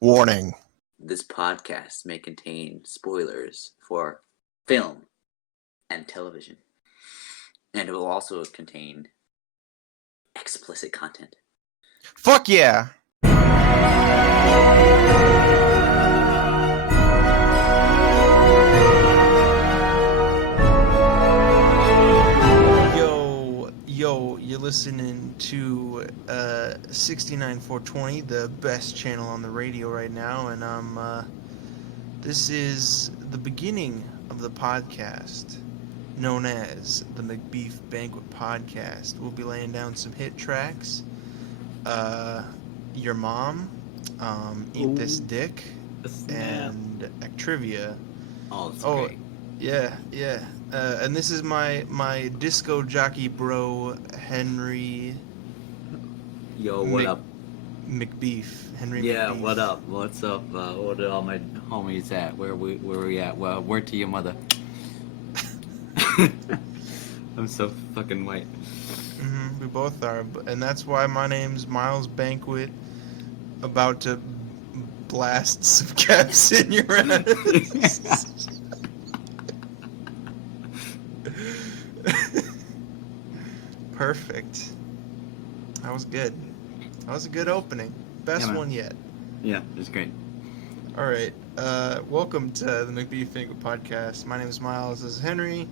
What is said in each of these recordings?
Warning. This podcast may contain spoilers for film and television, and it will also contain explicit content. Fuck yeah! Yo, you're listening to 69420, the best channel on the radio right now, and this is the beginning of the podcast known as the Macbeef-Banquet podcast. We'll be laying down some hit tracks. Your Mom, Eat This Dick, and Actrivia. Oh, that's great. Yeah. And this is my disco jockey bro, Henry. Yo, what up? Macbeef. Henry Yeah, Macbeef. what up? What's up? What are all my homies at? Where we at? Well, word to your mother. I'm so fucking white. We both are, and that's why my name's Milz-Banquet, about to blast some caps in your ass. Perfect. That was good. That was a good opening. Best one yet. Yeah, it was great. All right. Welcome to the Macbeef-Banquet podcast. My name is Miles. This is Henry.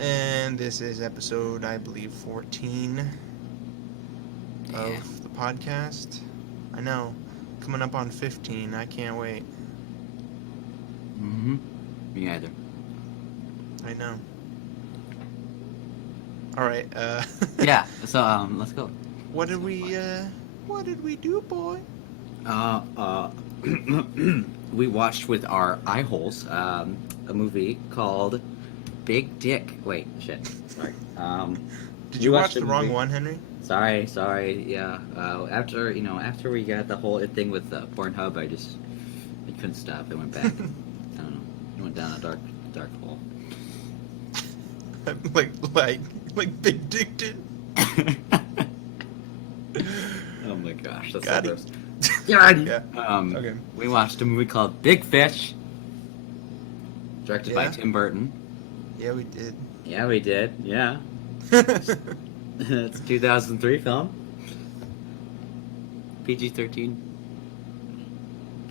And this is episode, I believe, 14 of the podcast. I know. Coming up on 15. I can't wait. Me either. I know. All right. Yeah. So let's go. What did we do, boy? We watched with our eye holes a movie called Big Dick. Wait, shit. Sorry. Did you watch the wrong one, Henry? Sorry. Yeah. After we got the whole thing with Pornhub, I couldn't stop. I went back. I don't know. I went down a dark hole. like Big Dick did. Oh my gosh, that's Got so it. gross. Yeah. Okay. We watched a movie called Big Fish, directed by Yeah? Tim Burton. Yeah, we did. Yeah, we did. Yeah. It's a 2003 film. PG-13.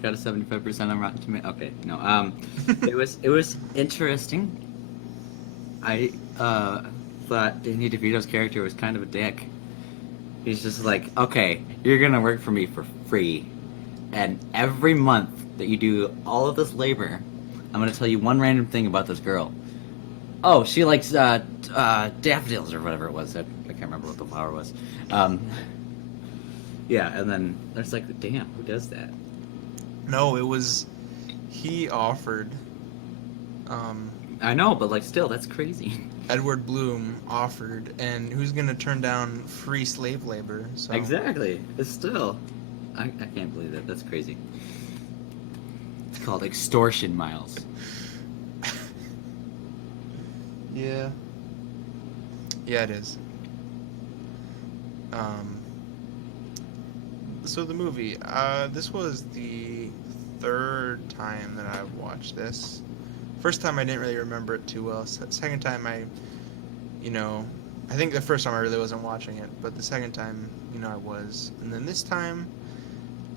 Got a 75% on Rotten Tomatoes. Okay, no. It was interesting. I thought Danny DeVito's character was kind of a dick. He's just like, okay, you're gonna work for me for free, and every month that you do all of this labor, I'm gonna tell you one random thing about this girl. Oh, she likes daffodils or whatever it was. I can't remember what the flower was. Yeah, and then there's like, damn, who does that? No, it was he offered. I know, but like, still, that's crazy. Edward Bloom offered, and who's gonna turn down free slave labor? So. Exactly. It's still, I can't believe that. That's crazy. It's called extortion, Miles. Yeah. Yeah, it is. So the movie, this was the third time that I've watched this. First time I didn't really remember it too well. Second time I think the first time I really wasn't watching it, but the second time, I was. And then this time,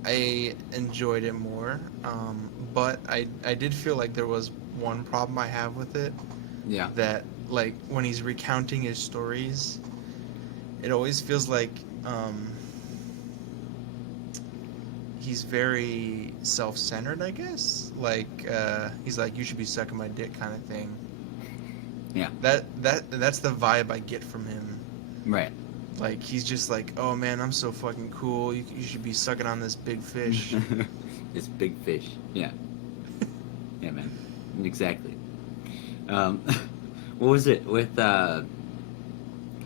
I enjoyed it more. But I did feel like there was one problem I have with it. Yeah. That, like, when he's recounting his stories, it always feels like, he's very self-centered, I guess. Like, he's like, you should be sucking my dick kind of thing. Yeah. That's the vibe I get from him. Right. Like, he's just like, oh man, I'm so fucking cool. You should be sucking on this big fish. This big fish. Yeah. Yeah, man. Exactly. What was it with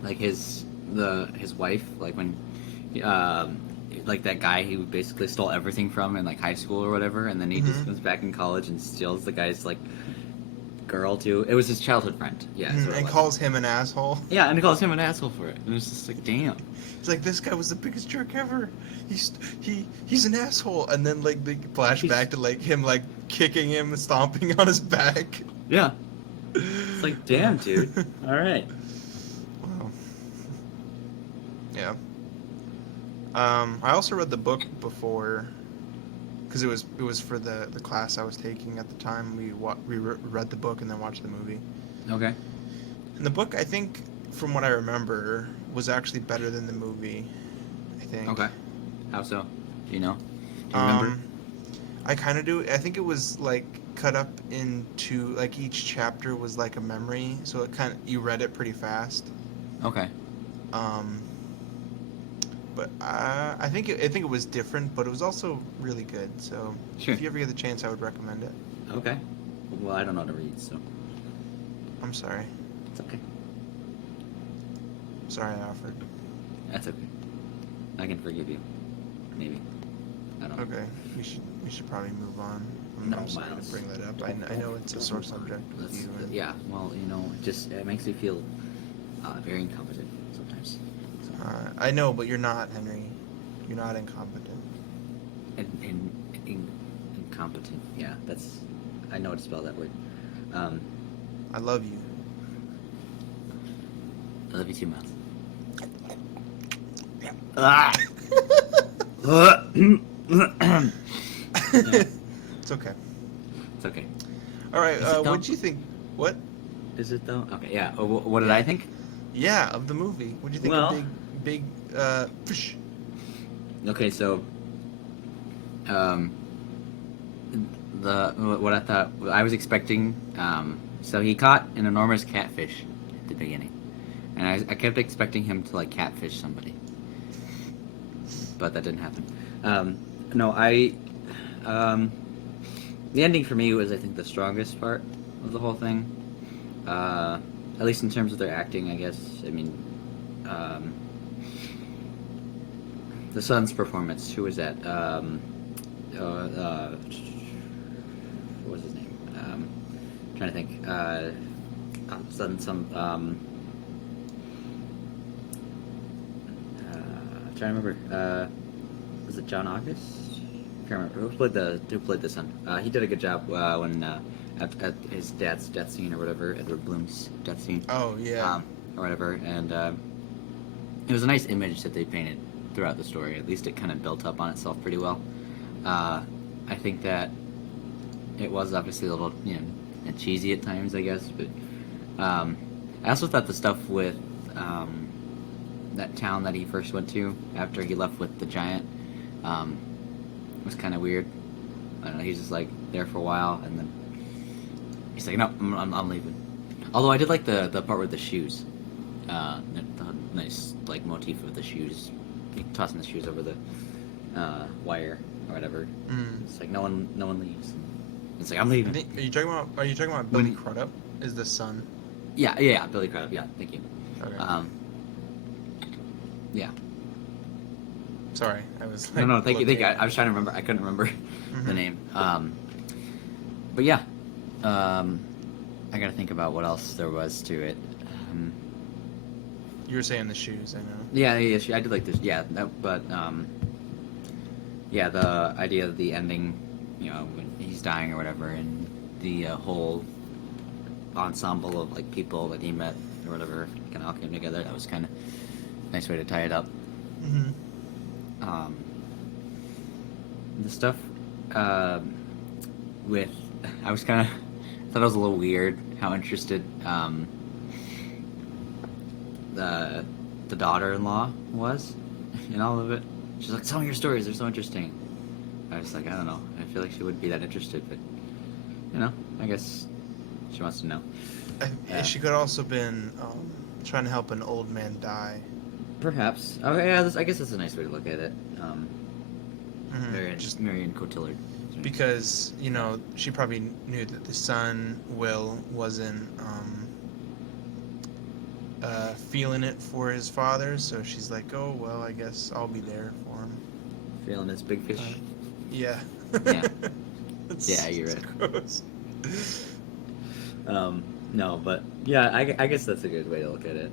like his wife, like when like that guy who basically stole everything from in like high school or whatever, and then he just comes back in college and steals the guy's like girl too. It was his childhood friend. Yeah, is what it And was. calls him an asshole. Yeah, and he calls him an asshole for it. And it's just like, damn. It's like, this guy was the biggest jerk ever. He's an asshole. And then like they flash back to like him like kicking him, stomping on his back. Yeah. It's like, damn, dude. All right. Wow. Yeah. I also read the book before, because it was for the class I was taking at the time. We read the book and then watched the movie. Okay. And the book, I think, from what I remember, was actually better than the movie. I think. Okay. How so? Do you know? Do you remember? I kind of do. I think it was like cut up into like each chapter was like a memory, so it kind of you read it pretty fast. Okay. But I think it was different, but it was also really good. So Sure. if you ever get the chance, I would recommend it. Okay. Well, I don't know how to read, so I'm sorry. it's okay. Sorry I offered. That's okay. I can forgive you. Maybe. I don't know. Okay, we should probably move on. No, I'm sorry to Miles. bring that up. I know it's a sore subject with That's, you. And, yeah. Well, it makes me feel very incompetent sometimes. So, I know, but you're not, Henry. You're not incompetent. incompetent. Yeah, that's. I know how to spell that word. I love you. I love you too, Miles. Ah! Yeah, It's okay. it's okay. All right. Is it though? What'd you think? What? Is it though? Okay, yeah. What did I think? Yeah, of the movie. What'd you think Well- of big fish? Okay, so what I thought I was expecting. So he caught an enormous catfish at the beginning, and I kept expecting him to like catfish somebody, but that didn't happen. No, the ending for me was I think the strongest part of the whole thing. At least in terms of their acting, I guess. I mean, the son's performance. Who was that? What was his name? Trying to think. Trying to remember. Was it John August? I can't remember. Who played the son? He did a good job when at his dad's death scene or whatever, Edward Bloom's death scene. Oh yeah. Or whatever, and it was a nice image that they painted throughout the story. At least it kind of built up on itself pretty well. I think that it was obviously a little, cheesy at times, I guess, but I also thought the stuff with that town that he first went to after he left with the giant was kind of weird. I don't know, he's just like there for a while, and then he's like, no, I'm leaving. Although I did like the part with the shoes. The nice like motif of the shoes, tossing the shoes over the wire or whatever. It's like no one leaves. It's like I'm leaving. Are you talking about Billy Crudup? Is the son? Yeah, Billy Crudup. Yeah, thank you. Okay. Yeah. Sorry, I was like, No, thank you. I was trying to remember. I couldn't remember the name. But yeah, I gotta think about what else there was to it. You were saying the shoes, I know. Yeah, I did like this. Yeah, but yeah, the idea of the ending, when he's dying or whatever, and the whole ensemble of like people that he met or whatever kind of all came together. That was kind of a nice way to tie it up. Mm-hmm. The stuff with I was kind of thought it was a little weird how interested the daughter-in-law was in all of it. She's like, some of your stories are so interesting. I was like, I don't know. I feel like she wouldn't be that interested, but I guess she wants to know. She could also been trying to help an old man die. Perhaps. Oh yeah, I guess that's a nice way to look at it. Marion Cotillard. Because she probably knew that the son Will wasn't feeling it for his father, so she's like, oh well, I guess I'll be there for him. Feeling his big fish. Yeah. Yeah. That's Yeah, you're right. gross. No, but yeah, I guess that's a good way to look at it.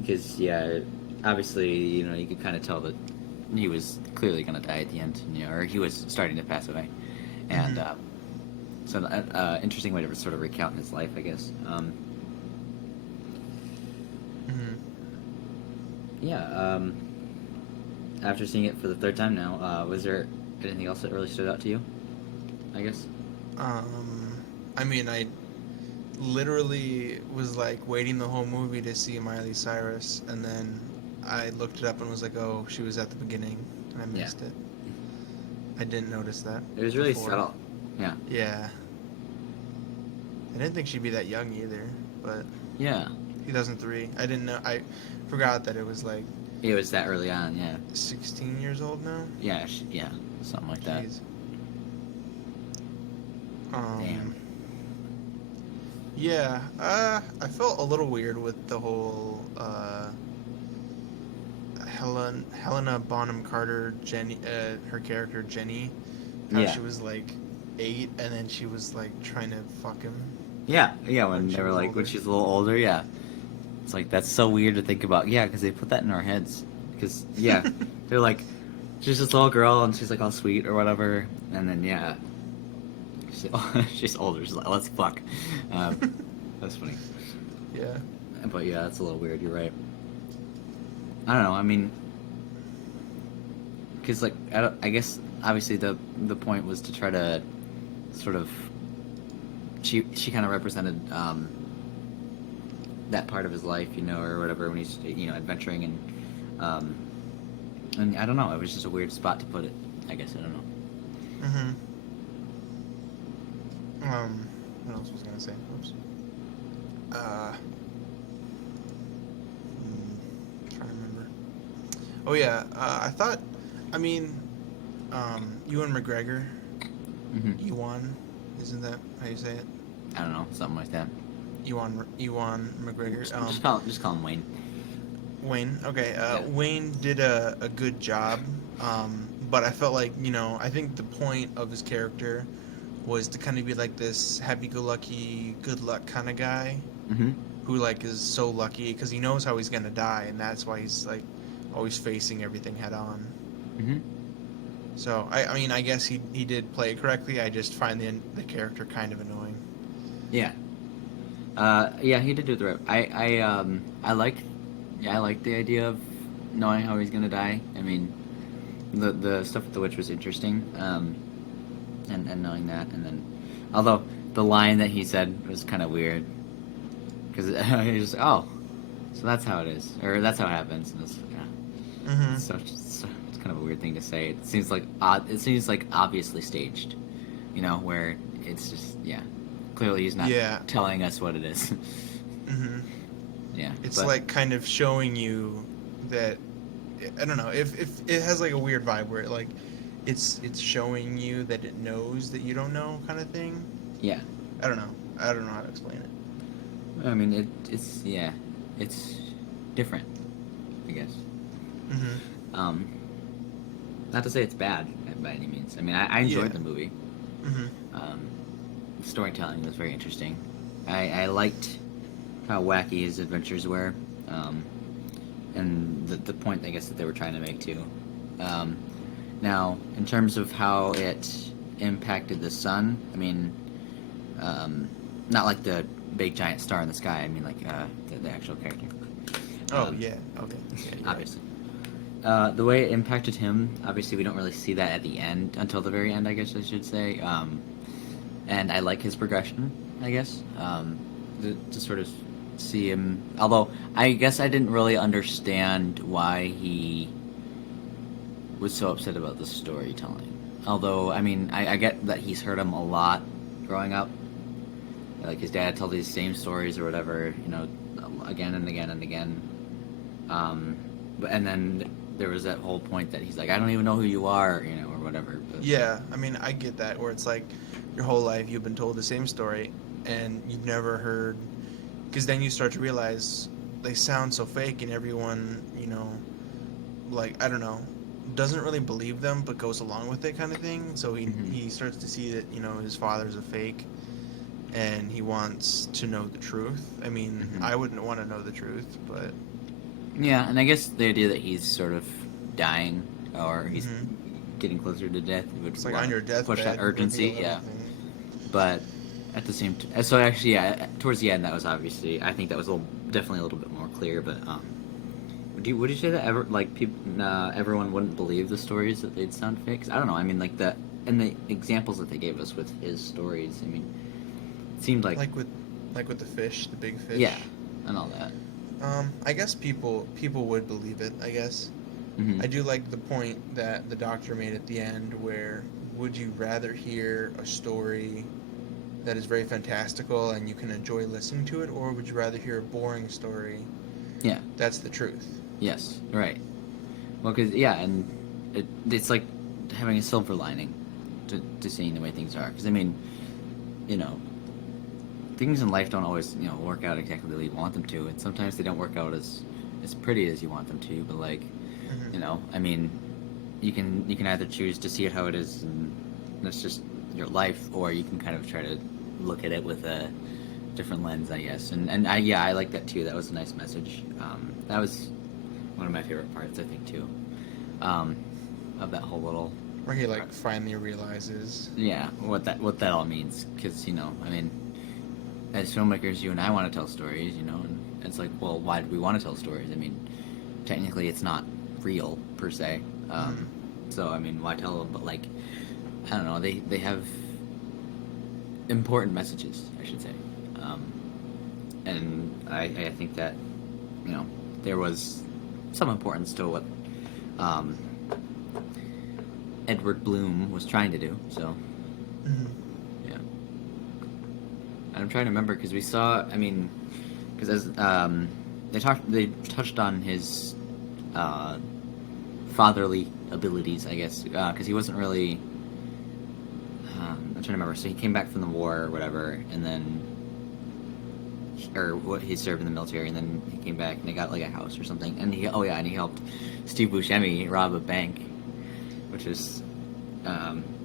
Because yeah, obviously, you could kind of tell that he was clearly going to die at the end, or he was starting to pass away, and Mm-hmm. so interesting way to sort of recount his life, I guess. Mm-hmm. Yeah. After seeing it for the third time now, was there anything else that really stood out to you? I guess. I mean, I literally was like waiting the whole movie to see Miley Cyrus, and then I looked it up and was like, oh, she was at the beginning, and I Yeah. missed it. I didn't notice that It was really before. subtle. Yeah. Yeah. I didn't think she'd be that young either, but Yeah. 2003. I didn't know. I forgot that it was like It was that early on. Yeah. 16 years old now. Yeah. Yeah. Something like that. Jeez. Damn. Yeah. I felt a little weird with the whole Helena Bonham Carter Jenny her character Jenny, how Yeah. she was like 8 and then she was like trying to fuck him Yeah. Yeah. when When she they were was like, when older. she's a little older. Yeah. It's like that's so weird to think about. Yeah, because they put that in our heads. Because yeah, they're like, she's this little girl and she's like all sweet or whatever, and then yeah, she's older. She's like, let's fuck. That's funny. Yeah. But yeah, that's a little weird. You're right. I don't know. I mean, because like I guess obviously the point was to try to sort of she kind of represented that part of his life, or whatever when he's adventuring and I don't know. It was just a weird spot to put it. I guess I don't know. Mhm. What else was I gonna say? Oops. Uh. Trying to remember. Oh yeah. I thought. I mean, Ewan McGregor. Hmm. Ewan, isn't that how you say it? I don't know, something like that. Ewan McGregor. Just call him Wayne. Wayne. Okay. Yeah. Wayne did a good job. But I felt like I think the point of his character was to kind of be like this happy-go-lucky, good luck kind of guy Hmm. who like is so lucky because he knows how he's gonna die, and that's why he's like always facing everything head on. Hmm. So I mean I guess he did play it correctly. I just find the character kind of annoying. Yeah. Yeah, he did do it the right. I like the idea of knowing how he's gonna die. I mean, the stuff with the witch was interesting. And knowing that, and then although the line that he said was kind of weird because he was oh, so that's how it is, or that's how it happens. And Mm-hmm. it's kind of a weird thing to say. It seems like obviously staged, where it's just clearly he's not Yeah. telling us what it is. Mm-hmm. Yeah, It's but, like kind of showing you that I don't know if it has like a weird vibe where it like it's showing you that it knows that you don't know kind of thing. yeah. I don't know. I don't know how to explain it. I mean it's different, I guess. Mm-hmm. Um, Not to say it's bad by any means. I mean, I enjoyed Yeah. the movie. Mm-hmm. The storytelling was very interesting. I liked how wacky his adventures were, and the point I guess that they were trying to make too. Now, in terms of how it impacted the sun, I mean, not like the big giant star in the sky. I mean, like the actual character. Oh yeah. Okay. Yeah, you're right. Obviously. The way it impacted him, obviously, we don't really see that at the end, until the very end, I guess I should say. And I like his progression, I guess, to sort of see him. Although, I guess I didn't really understand why he was so upset about the storytelling. Although, I mean, I get that he's heard him a lot growing up. Like, his dad told these same stories or whatever, again and again and again. And then there was that whole point that he's like, I don't even know who you are, or whatever. But, Yeah. I mean, I get that where it's like your whole life you've been told the same story and you've never heard, because then you start to realize they sound so fake and everyone like I don't know, doesn't really believe them but goes along with it kind of thing. So he Mhm. he starts to see that his father's a fake, and he wants to know the truth. I mean, Mhm. I wouldn't want to know the truth, but Yeah, and I guess the idea that he's sort of dying or he's mhm. getting closer to death would It's like on your push that deathbed, urgency. reveal Yeah, everything. but at the same time, so actually, yeah, towards the end, that was obviously I think that was definitely a little bit more clear. But would you say that everyone wouldn't believe the stories that they'd sound fake? 'Cause I don't know. I mean, like the examples that they gave us with his stories. I mean, it seemed like Like with the fish, the big fish. yeah, and all that. I guess people would believe it. I guess. Hmm. I do like the point that the doctor made at the end, where would you rather hear a story that is very fantastical and you can enjoy listening to it, or would you rather hear a boring story Yeah. that's the truth? Yes. Right. Well, because yeah, and it's like having a silver lining to seeing the way things are. Because I mean, you know, things in life don't always work out exactly the way you want them to, and sometimes they don't work out as pretty as you want them to. But like, Hmm. I mean, you can either choose to see it how it is, and that's just your life, or you can kind of try to look at it with a different lens, I guess. And I like that too. That was a nice message. That was one of my favorite parts, I think, too, um, of that whole little Where he like finally realizes. yeah what that all means. Because I mean, as filmmakers, you and I want to tell stories, and it's like, well, why do we want to tell stories? I mean, technically, it's not real per se. Mhm. So I mean, why tell them? But like, I don't know. They have important messages, I should say, and I think that there was some importance to what um, Edward Bloom was trying to do. So Mhm. yeah, and I'm trying to remember because we saw. I mean, because as they touched on his uh, fatherly abilities, I guess, because he wasn't really. I'm trying to remember. So he came back from the war or whatever, and then, or what he served in the military, and then he came back and they got like a house or something, and he helped Steve Buscemi rob a bank, which is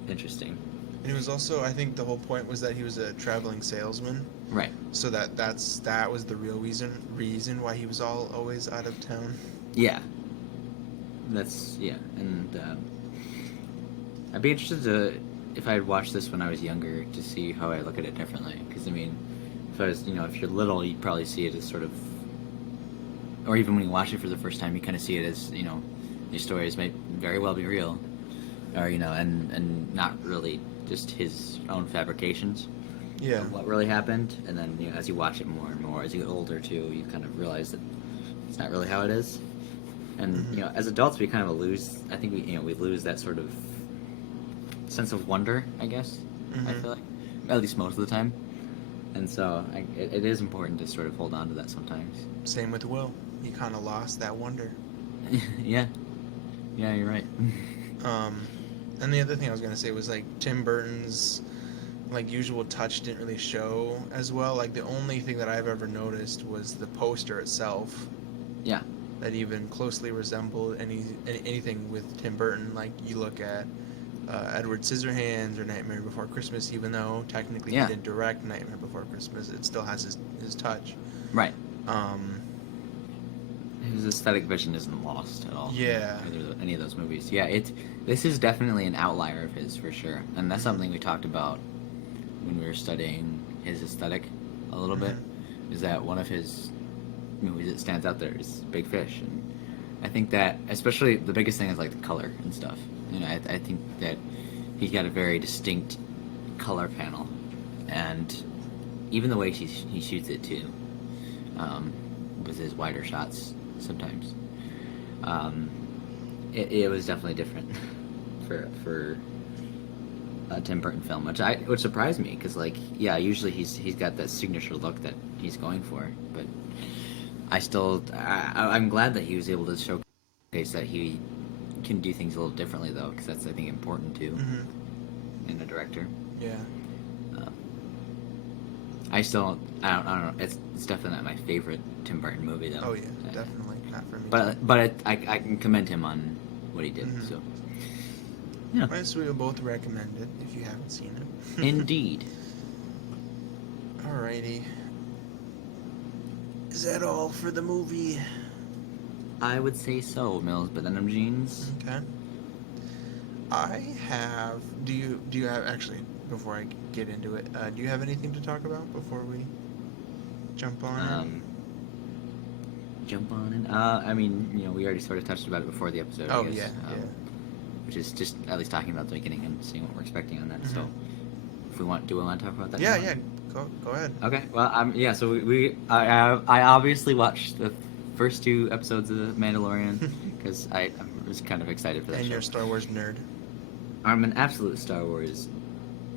interesting. And he was also, I think the whole point was that he was a traveling salesman, Right. so that was the real reason why he was always out of town. Yeah. And I'd be interested to if I had watched this when I was younger to see how I look at it differently. Because I mean, if you're little, you'd probably see it as sort of, or even when you watch it for the first time, you kind of see it as these stories might very well be real, or and not really just his own fabrications Yeah. of what really happened. And then as you watch it more and more, as you get older too, you kind of realize that it's not really how it is. And Mhm. as adults, we kind of lose. I think we lose that sort of sense of wonder, I guess. I Mhm. feel like, at least most of the time. And so it is important to sort of hold on to that sometimes. Same with Will. He kind of lost that wonder. Yeah, yeah, you're right. Um, and the other thing I was gonna say was like Tim Burton's like usual touch didn't really show as well. Like the only thing that I've ever noticed was the poster itself Yeah, that even closely resembled anything with Tim Burton. Like you look at Edward Scissorhands or Nightmare Before Christmas, even though technically he yeah, didn't direct Nightmare Before Christmas, it still has his touch. right. Um, His aesthetic vision isn't lost at all yeah. in any of those movies. Yeah, this is definitely an outlier of his for sure, and that's Mhm. something we talked about when we were studying his aesthetic a little bit. Mhm. Is that one of his movies that stands out there is Big Fish, and I think that especially the biggest thing is like the color and stuff. I think that he's got a very distinct color panel, and even the way he shoots it too, with his wider shots sometimes. Um, it was definitely different for a Tim Burton film, which surprised me because usually he's got that signature look that he's going for, but I'm glad that he was able to showcase that he can do things a little differently though, because that's I think important too Mhm. in a director. Yeah. Um, I don't know. It's definitely not my favorite Tim Burton movie though. Oh yeah, definitely not for me. But I can commend him on what he did. Mhm. So yeah, I guess we will both recommend it if you haven't seen it. indeed. Alrighty. Is that all for the movie? I would say so, Mills, but then jeans. Okay. I have. Do you have actually? Before I get into it, do you have anything to talk about before we jump on? Jump on in. I mean, we already sort of touched about it before the episode. Oh I guess, yeah. Which is just at least talking about the beginning and seeing what we're expecting on that. Mm-hmm. So, if we want to talk about that? Yeah, now? yeah. Go ahead. Okay. Well, yeah. So I obviously watched the first 2 episodes of The Mandalorian because I was kind of excited for that. And show. you're a Star Wars nerd. I'm an absolute Star Wars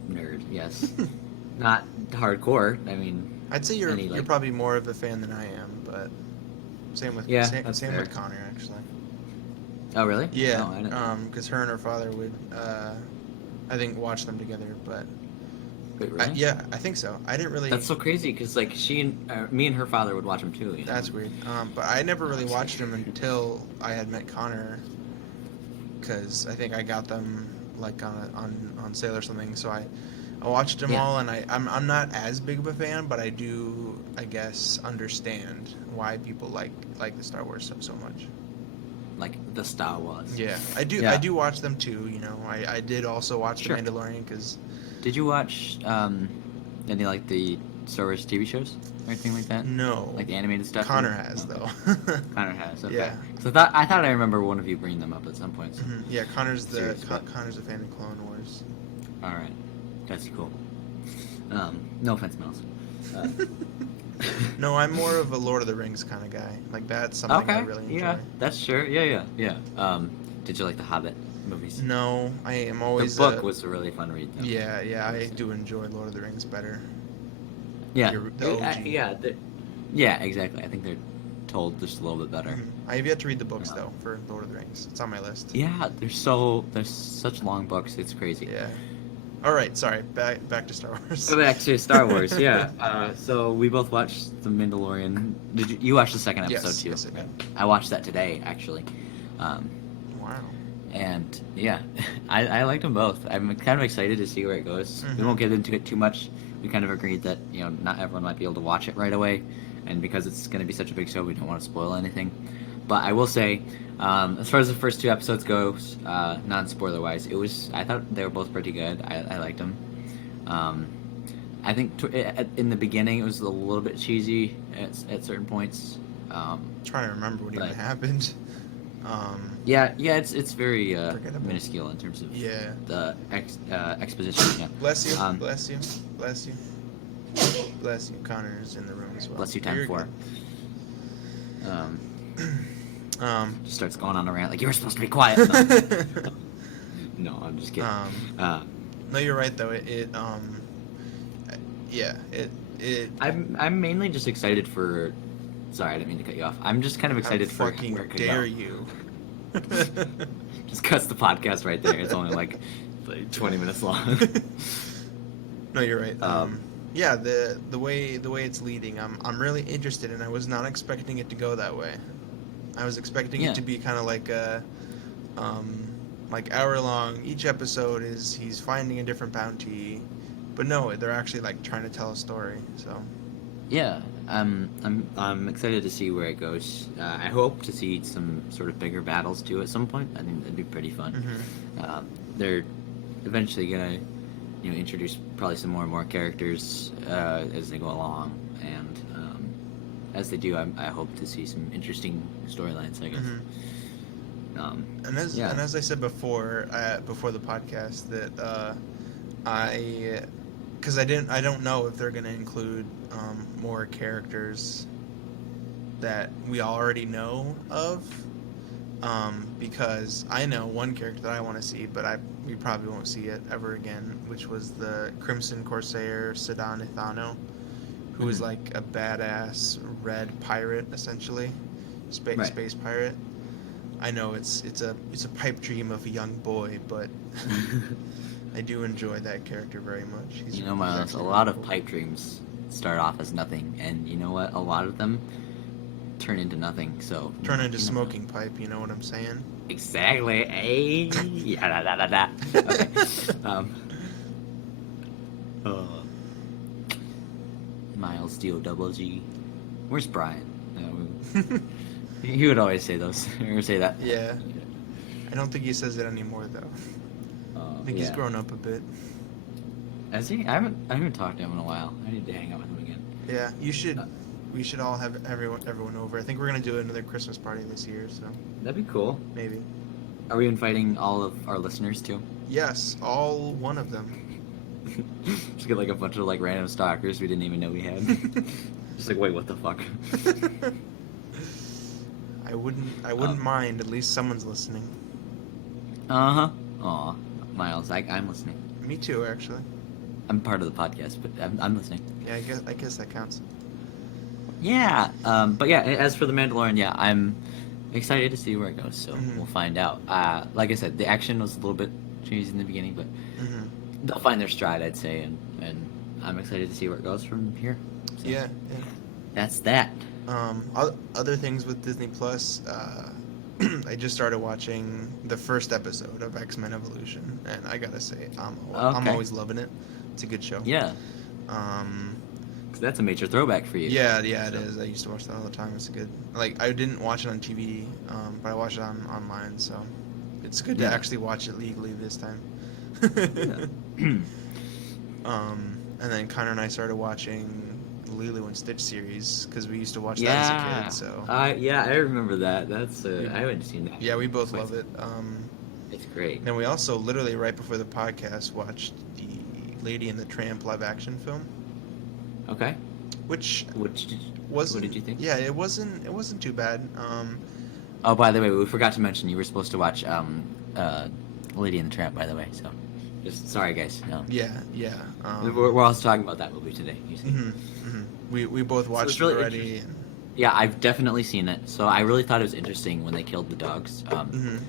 nerd. Yes. Not hardcore. I mean, I'd say you're probably more of a fan than I am, but same with same with Connor actually. Oh really? Yeah. No, I didn't. Because her and her father would, I think, watch them together. But wait, really? yeah, I think so. I didn't really. That's so crazy because like me and her father would watch them too. You know? That's weird. But I never really watched them until I had met Connor. Because I think I got them like on sale or something. So I watched them all, and I'm not as big of a fan, but I do, I guess, understand why people like the Star Wars so much. Like the Star Wars. Yeah, I do. Yeah. I do watch them too. I did also watch Sure. The Mandalorian because. Did you watch any like the Star Wars TV shows or anything like that? No. Like the animated stuff. Connor has though. Connor has. Okay. Yeah. So I thought I remember one of you bringing them up at some point. So. Mm-hmm. Yeah, Connor's Serious, but- Connor's a fan of Clone Wars. All right, that's cool. No offense, Mills. No, I'm more of a Lord of the Rings kind of guy. Like that's something I really enjoy. Yeah, that's sure. Yeah. Did you like the Hobbit movies? No, I am always. The book was a really fun read. Though. Yeah, I do enjoy Lord of the Rings better. Yeah, The OG. yeah, exactly. I think they're told just a little bit better. I have yet to read the books though for Lord of the Rings. It's on my list. Yeah, there's such long books. It's crazy. Yeah. All right, sorry. Back to Star Wars. Go back to Star Wars. Yeah. So we both watched The Mandalorian. Did you watch the second episode too? Yes, I did. I watched that today actually. Wow. And yeah, I liked them both. I'm kind of excited to see where it goes. Mm-hmm. We won't get into it too much. We kind of agreed that not everyone might be able to watch it right away, and because it's going to be such a big show, we don't want to spoil anything. But I will say, as far as the first 2 episodes goes, non-spoiler wise, I thought they were both pretty good. I liked them. I think in the beginning it was a little bit cheesy at certain points. I'm trying to remember what even happened. Yeah, it's very Forgettable. minuscule in terms of Yeah. the exposition. Yeah. Bless you. Bless you. Bless you. Bless you. Connor's in the room as well. Bless you, time You're 4. good. Just starts going on a rant like you were supposed to be quiet. No, I'm just kidding. No, you're right though. I'm mainly just excited for. Sorry, I didn't mean to cut you off. I'm just kind of excited for fucking where it could dare go. you. Just cuts the podcast right there. It's only like 20 minutes long. No, you're right. Yeah, the way it's leading, I'm really interested, and I was not expecting it to go that way. I was expecting it to be kind of like a, like hour long. Each episode is he's finding a different bounty, but no, they're actually like trying to tell a story. So. Yeah, I'm excited to see where it goes. I hope to see some sort of bigger battles too at some point. I think that'd be pretty fun. Mm-hmm. They're eventually gonna, introduce probably some more and more characters as they go along, and as they do, I hope to see some interesting storylines. I guess. Mm-hmm. And as I said before the podcast, that because I don't know if they're gonna include more characters that we already know of, because I know one character that I want to see, but we probably won't see it ever again, which was the Crimson Corsair Sedan Ithano, who is like a badass red pirate, essentially, space pirate. I know it's a pipe dream of a young boy, but I do enjoy that character very much. Miles, a lot of pipe dreams start off as nothing, and you know what? A lot of them turn into nothing. So turn into smoking pipe. You know what I'm saying? Exactly. Hey. Yeah. Okay. Miles D-O-double-G. Where's Brian? He would always say those, or say that. Yeah. I don't think he says it anymore, though. I think he's Yeah. grown up a bit. Has he? I haven't talked to him in a while. I need to hang out with him again. Yeah, you should. We should all have everyone over. I think we're gonna do another Christmas party this year, so That'd be cool. maybe. Are we inviting all of our listeners too? Yes, all one of them. Just get like a bunch of like random stalkers we didn't even know we had. Just like, wait, what the fuck? I wouldn't mind. At least someone's listening. Uh-huh. Aw, Miles, I'm listening. Me too, actually. I'm part of the podcast, but I'm listening. Yeah, I guess that counts. Yeah. But yeah, as for the Mandalorian, yeah, I'm excited to see where it goes. So Mhm. we'll find out. Like I said, the action was a little bit cheesy in the beginning, but Hmm. they'll find their stride, I'd say, and I'm excited to see where it goes from here. So Yeah, that's that. Other things with Disney Plus. I just started watching the first episode of X-Men Evolution, and I gotta say, I'm Okay. always loving it. It's a good show. Yeah, Um, 'cause that's a major throwback for you. yeah, it So. is. I used to watch that all the time. It's a good. Like, I didn't watch it on TV, but I watched it online, so it's good to Yeah. actually watch it legally this time. Yeah. And then Connor and I started watching the Lilo and Stitch series because we used to watch that as a kid. So Yeah, I remember that. That's Yeah. I haven't seen that. yeah, we both Quite- love it. It's great. And we also literally right before the podcast watched the Lady and the Tramp live action film, Okay. which What wasn't. did you think? Yeah, it wasn't too bad. Oh, by the way, we forgot to mention you were supposed to watch Lady and the Tramp. By the way, so just sorry, guys. No. Yeah. We're also talking about that movie today. You see. Mhm, mhm. We both watched it's really it already. interesting. Yeah, I've definitely seen it. So I really thought it was interesting when they killed the dogs.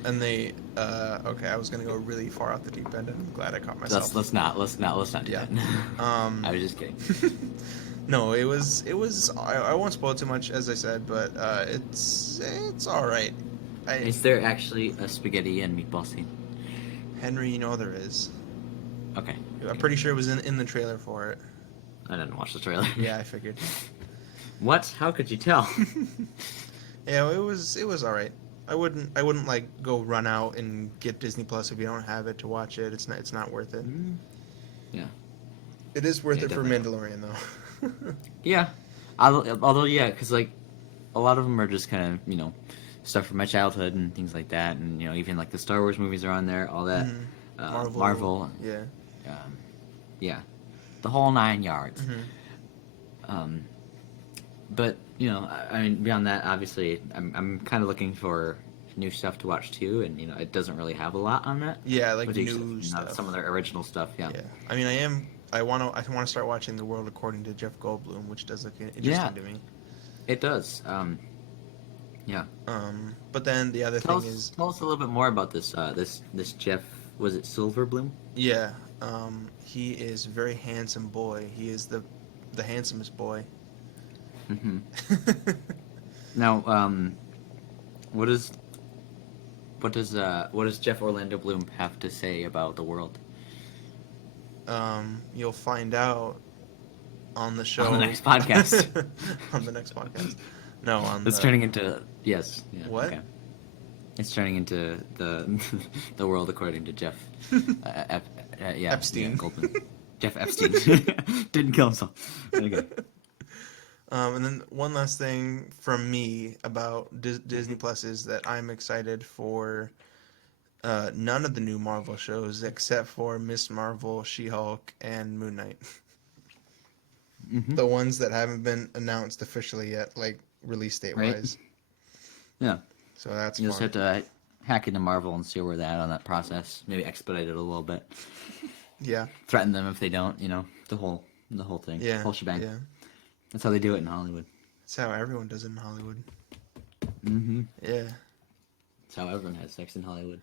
And they okay, I was gonna go really far off the deep end, and I'm glad I caught myself. Let's not do Yeah. that. I was just kidding. No, it was. I won't spoil too much, as I said, but it's all right. Is there actually a spaghetti and meatball scene? Henry, you know there is. Okay. I'm pretty sure it was in the trailer for it. I didn't watch the trailer. Yeah, I figured. What? How could you tell? Yeah, it was all right. I wouldn't like go run out and get Disney Plus if you don't have it to watch it. It's not worth it. Yeah. It is worth Yeah, it for definitely. Mandalorian though. Yeah. Although, yeah, because like a lot of them are just kind of stuff from my childhood and things like that, and even like the Star Wars movies are on there, all that. Mhm. Marvel. Yeah. Yeah. The whole 9 yards. Mhm. But I mean, beyond that, obviously, I'm kind of looking for new stuff to watch too, and it doesn't really have a lot on that. Yeah, like With the new exception of stuff. some of their original stuff. Yeah. Yeah. I mean, I want to start watching The World According to Jeff Goldblum, which does look interesting to me. It does. Yeah. But then the other Tell thing us, is, tell us a little bit more about this. This Jeff, was it Silverbloom? yeah, he is a very handsome boy. He is the handsomest boy. Mm-hmm. Now, what does Jeff Orlando Bloom have to say about the world? You'll find out on the show. On the next podcast. On the next podcast. No, on It's the... turning into yes. Yeah, What? Okay. It's turning into the world according to Jeff. Yeah, Epstein. Yeah, Goldman. Jeff Epstein didn't kill himself. Okay. And then one last thing from me about Disney Plus is that I'm excited for none of the new Marvel shows except for Miss Marvel, She-Hulk, and Moon Knight. Mm-hmm. The ones that haven't been announced officially yet, like release date wise. Yeah. So that's You just fun. have to hack into Marvel and see where they're at on that process. Maybe expedite it a little bit. Yeah. Threaten them if they don't. The whole thing. Yeah. Whole shebang. Yeah. That's how they do it in Hollywood. That's how everyone does it in Hollywood. Mm-hmm. Yeah. That's how everyone has sex in Hollywood.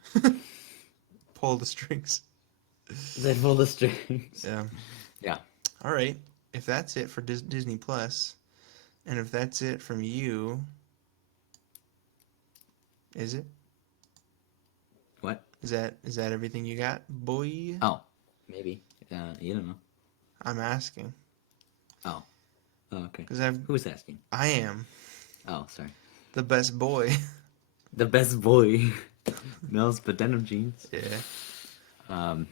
Pull the strings. They pull the strings. Yeah. Yeah. All right. If that's it for Disney Plus, and if that's it from you, is it? What? Is that everything you got, boy? Oh, maybe. You don't know. I'm asking. Oh. Oh, okay. Because Who's asking? I am Oh, sorry. the best boy. The best boy. Milz, but denim jeans. Yeah. Um,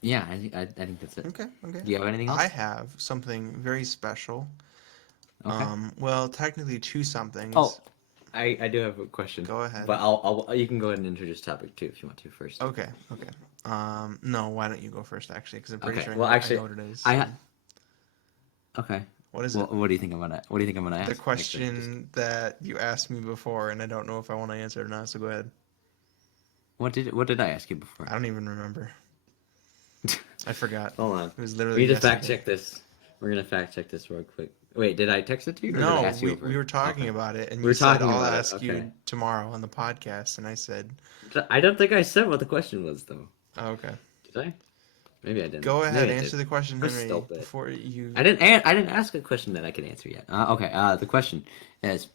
yeah, I think that's it. Okay. Okay. Do you have anything I else? have something very special. Okay. Well, technically two Oh, somethings. I do have a question, Go ahead. but I'll you can go ahead and introduce topic two if you want to first. Okay. Okay. No, why don't you go first, actually? Because I'm pretty Okay. sure Well, I actually, know what it is. I So. ha- okay. What is Well, it? what do you think I'm gonna What do you think I'm gonna The ask? Actually, just question that you asked me before, and I don't know if I want to answer it or not, so go ahead. what did I ask you before? I don't even remember. I forgot. Hold on. It was We literally need to fact yesterday. check this. We're gonna fact check this real quick. Wait, did I text it to you or did I No, ask you over we it? were talking Okay. about it, and We you were said, talking I'll about it. ask Okay. you tomorrow on the podcast, and I said, I don't think I said what the question was though. oh, okay. Did I? Maybe I didn't. Go ahead, Maybe I did. answer the question, I'm Henry, stupid. before you. I didn't ask a question that I can answer yet. Okay. The question is,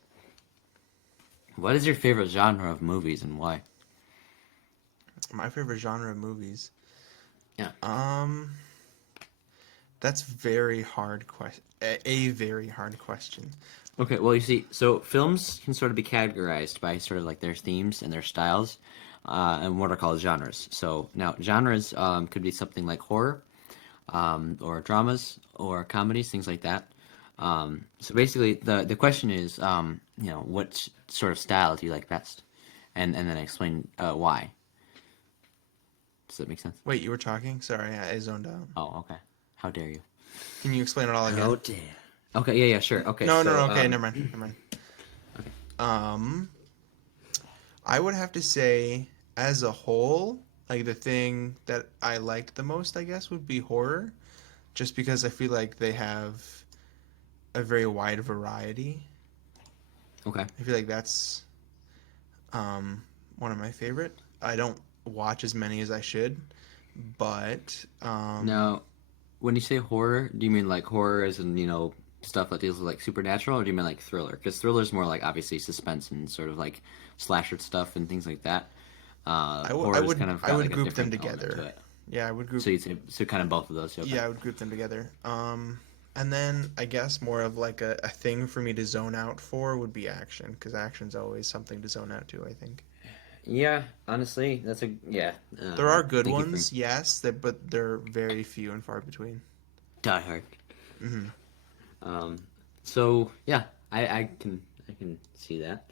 what is your favorite genre of movies and why? My favorite genre of movies. Yeah. That's very hard question. A very hard question. Okay. Well, you see, so films can sort of be categorized by sort of like their themes and their styles, and what are called genres. So now genres could be something like horror, or dramas, or comedies, things like that. So basically, the question is, what sort of style do you like best, and then explain why. Does that make sense? Wait, you were talking? Sorry, I zoned out. Oh, okay. How dare you? Can you explain it all How again? dare. Okay, yeah, sure. Okay, No, no, so no. Okay, never mind. Never mind. okay. Um, I would have to say, as a whole, like the thing that I liked the most, I guess, would be horror, just because I feel like they have a very wide variety. Okay. I feel like that's one of my favorite. I don't watch as many as I should, but Now, when you say horror, do you mean like horror as in, stuff that deals with like supernatural, or do you mean like thriller? Because thriller is more like obviously suspense and sort of like slasher stuff and things like that. Horror's kind of I got would like a group them different element to together. it. Yeah, I would group. So you'd say so kind of both of those. Okay. Yeah, I would group them together. And then I guess more of like a thing for me to zone out for would be action, because action's always something to zone out to, I think. Yeah, honestly, that's a yeah. There are good Thank you for ones, yes, but they're very few and far between. Die Hard. Hmm. So yeah, I can see that.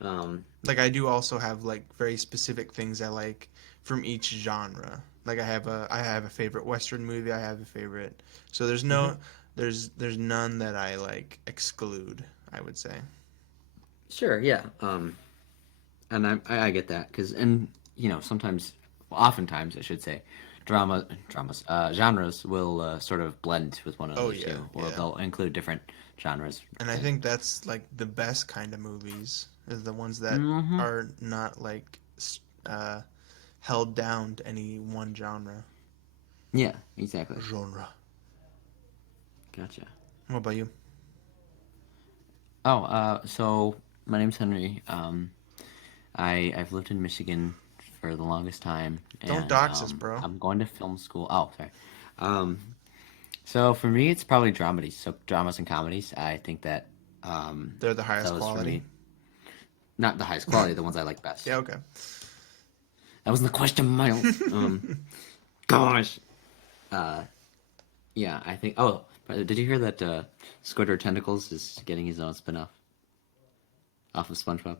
Um, Like I do also have like very specific things I like from each genre. Like I have a favorite Western movie. I have a favorite. So there's mhm. no there's none that I like exclude, I would say. Sure, yeah. And I get that because and sometimes, well, oftentimes I should say, genres will sort of blend with one Oh another yeah, too, or yeah. they'll include different genres. And I think that's like the best kind of movies is the ones that Mm-hmm. are not like uh, held down to any one genre. Yeah, exactly. Genre. Gotcha. What about you? Oh, so my name's Henry. I've lived in Michigan for the longest time, Don't and dox us, bro. I'm going to film school. Oh, sorry. Um, so for me, it's probably dramedies. So dramas and comedies. I think that They're the highest those for quality. me, not the highest quality, the ones I like best. Yeah, okay. That wasn't the question, Miles. Gosh. Uh, yeah, I think. Oh, did you hear that Squidward Tentacles is getting his own spin-off off of SpongeBob?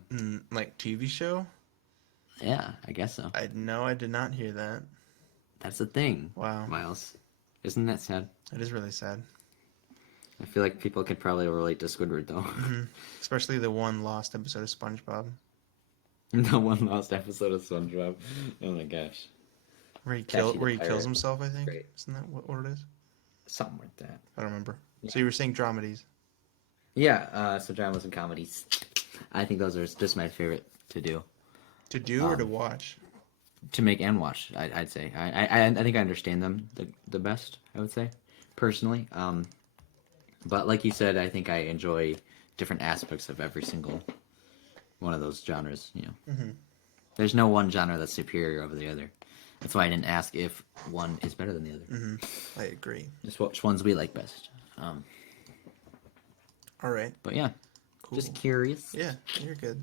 Like TV show? Yeah, I guess so. I did not hear that. That's the thing, Wow. Miles. Isn't that sad? That is really sad. I feel like people could probably relate to Squidward though. Especially the one lost episode of SpongeBob The one lost episode of SpongeBob. Oh my gosh. where Catchy the he kills pirate. himself, I think. Great. Isn't that what it is? Something like that. I don't remember. Yeah. So you were saying dramedies. Yeah, so dramas and comedies. I think those are just my favorite to do. To do or to watch? To make and watch, I'd say. I think I understand them the best, I would say, personally. But like you said, I think I enjoy different aspects of every single one of those genres, There's no one genre that's superior over the other. That's why I didn't ask if one is better than the other. I agree. Just which ones we like best. All right. But yeah, Cool. just curious. Yeah, you're good.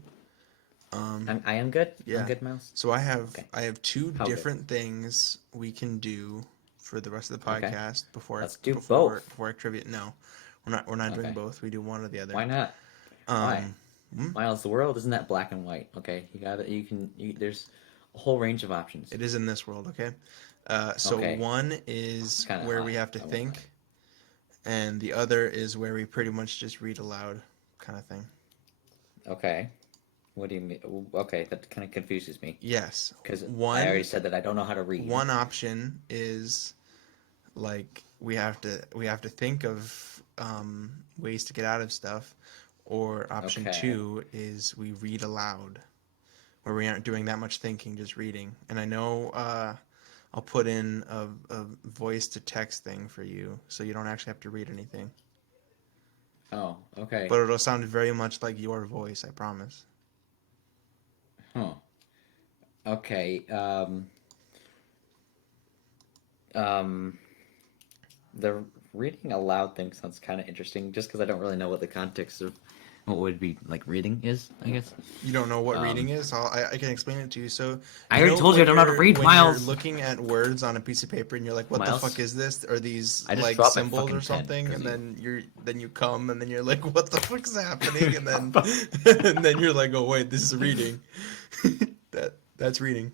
I am good. Yeah. I'm good, Mouse. So I have Okay. two How good? different things we can do for the rest of the Okay. podcast Let's do both. before trivia. No, we're not doing Okay. both. We do one or the other. Why not? Why? Um, hmm? Miles, the world isn't that black and white. Okay, you got it. There's a whole range of options. It is in this world, okay? So Okay, one is kind of where we lie. have to I won't lie. think, and the other is where we pretty much just read aloud, kind of thing. Okay. What do you mean? Okay, that kind of confuses me Yes. because I already One said that I don't know how to read. one option is like we have to think of ways to get out of stuff, or option Okay. two is we read aloud, where we aren't doing that much thinking, just reading. And I know I'll put in a voice to text thing for you, so you don't actually have to read anything. Oh, okay. But it'll sound very much like your voice, I promise. Huh. Okay. Um. The reading aloud thing sounds kind of interesting, just because I don't really know what the context of what would be like reading is. I guess. You don't know what Um. reading is? I can explain it to you. So I you already know told you I don't know how to read, when you're Miles. looking at words on a piece of paper and you're like, what the fuck Miles. is this? Are these I just like dropped my symbols fucking or pen something? because And you. then you come and then you're like, what the fuck's happening? And then and then you're like, oh wait, this is reading. That's reading.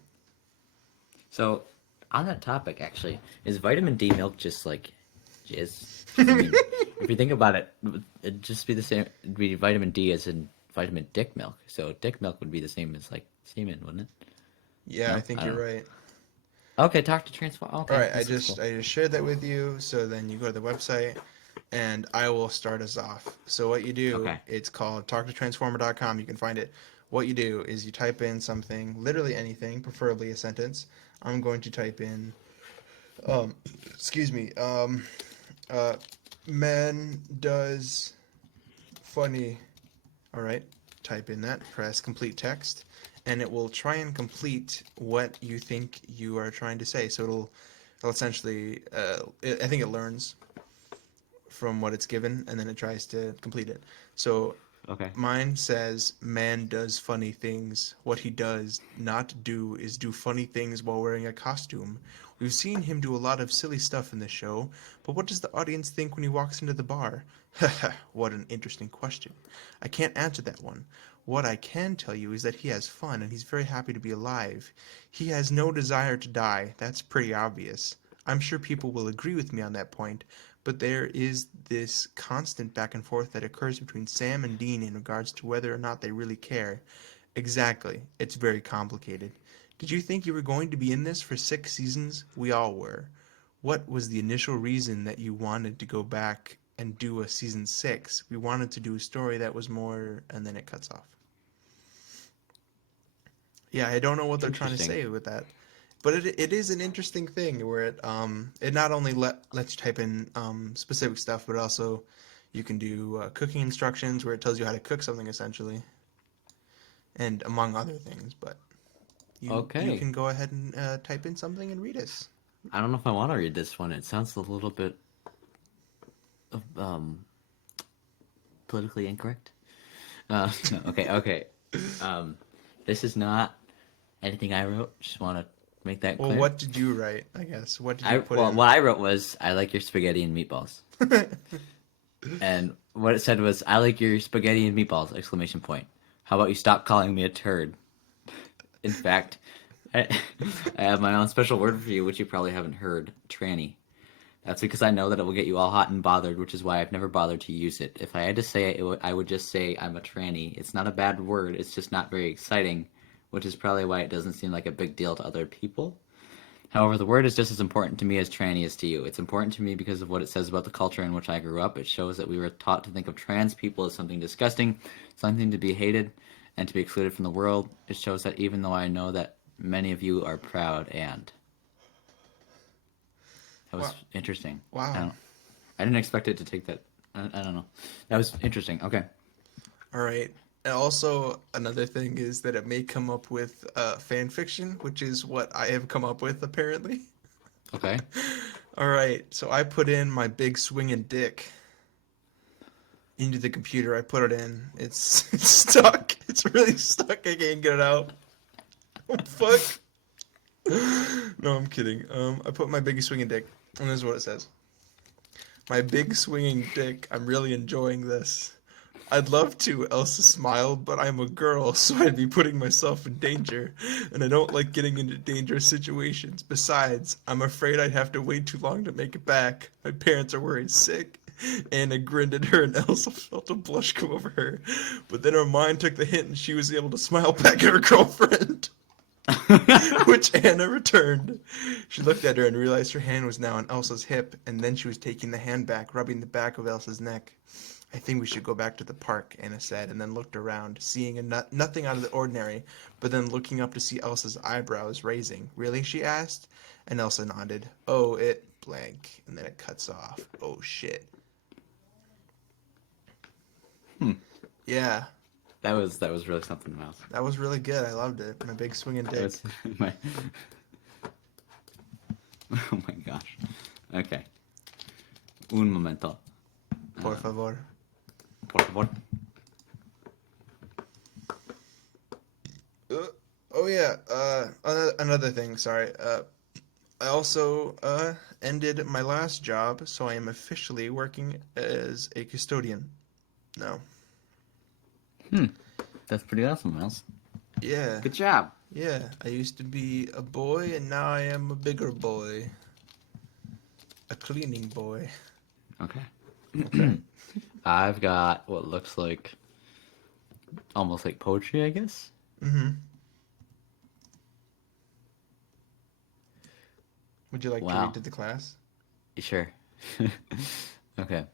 So, on that topic, actually, is vitamin D milk just like jizz? I mean, if you think about it, it'd just be the same. It'd be vitamin D as in vitamin dick milk. So, dick milk would be the same as like semen, wouldn't it? Yeah, I No, think I you're don't know. right. Okay, talk to transform. All Okay, right, I this is just cool. I just shared that with you, so then you go to the website and I will start us off. So what you do, Okay, it's called talktotransformer.com. You can find it. What you do is you type in something, literally anything, preferably a sentence. I'm going to type in um excuse me, uh man does funny. All right, type in that, press complete text, and it will try and complete what you think you are trying to say. So it'll essentially, I think it learns from what it's given, and then it tries to complete it. So okay, mine says, man does funny things. What he does not do is do funny things while wearing a costume. We've seen him do a lot of silly stuff in the show, but what does the audience think when he walks into the bar? What an interesting question. I can't answer that one. What I can tell you is that he has fun and he's very happy to be alive. He has no desire to die. That's pretty obvious. I'm sure people will agree with me on that point, but there is this constant back and forth that occurs between Sam and Dean in regards to whether or not they really care. Exactly. It's very complicated. Did you think you were going to be in this for 6 seasons? We all were. What was the initial reason that you wanted to go back and do a season 6? We wanted to do a story that was more, and then it cuts off. Yeah, I don't know what they're trying to interesting. say with that, but it is an interesting thing where it not only lets you type in specific stuff, but also you can do cooking instructions where it tells you how to cook something essentially, and among other things. But you Okay, can go ahead and type in something and read us. I don't know if I want to read this one. It sounds a little bit politically incorrect. No, okay, okay. Um, this is not anything I wrote. Just want to make that Well, clear. what did you write? I guess what did you put Well, in? what I wrote was I like your spaghetti and meatballs, and what it said was I like your spaghetti and meatballs! Exclamation point. How about you stop calling me a turd? In fact, I, I have my own special word for you, which you probably haven't heard. Tranny. That's because I know that it will get you all hot and bothered, which is why I've never bothered to use it. If I had to say it, I would just say I'm a tranny. It's not a bad word, it's just not very exciting, which is probably why it doesn't seem like a big deal to other people. However, the word is just as important to me as tranny is to you. It's important to me because of what it says about the culture in which I grew up. It shows that we were taught to think of trans people as something disgusting, something to be hated, and to be excluded from the world. It shows that even though I know that many of you are proud and. That Wow. was interesting. I Wow. don't. I didn't expect it to take that. I don't know. That was interesting. Okay. All right. And also, another thing is that it may come up with fan fiction, which is what I have come up with apparently. Okay. All right. So I put in my big swinging dick. into the computer. I put it in. It's stuck. It's really stuck. I can't get it out. Oh, fuck. No, I'm kidding. I put my big swinging dick, and this is what it says. My big swinging dick. I'm really enjoying this. I'd love to, Elsa smiled, but I'm a girl, so I'd be putting myself in danger, and I don't like getting into dangerous situations. Besides, I'm afraid I'd have to wait too long to make it back. My parents are worried sick. Anna grinned at her, and Elsa felt a blush come over her. But then her mind took the hint, and she was able to smile back at her girlfriend, which Anna returned. She looked at her and realized her hand was now on Elsa's hip, and then she was taking the hand back, rubbing the back of Elsa's neck. I think we should go back to the park, Anna said, and then looked around, seeing nothing out of the ordinary, but then looking up to see Elsa's eyebrows raising. Really, she asked? And Elsa nodded. Oh, it blank. And then it cuts off. Oh, shit. Yeah. That was really something else. That was really good. I loved it. My big swinging dick. Was my... Oh my gosh. Okay. Un momento. Por favor. Por favor. Oh yeah, another thing, sorry. I also ended my last job, so I am officially working as a custodian now. That's pretty awesome, Milz. Yeah. Good job. Yeah, I used to be a boy, and now I am a bigger boy. A cleaning boy. Okay. Okay. I've got what looks like almost like poetry, I guess. Mm-hmm. Would you like to Wow. read to the class? Sure. Okay.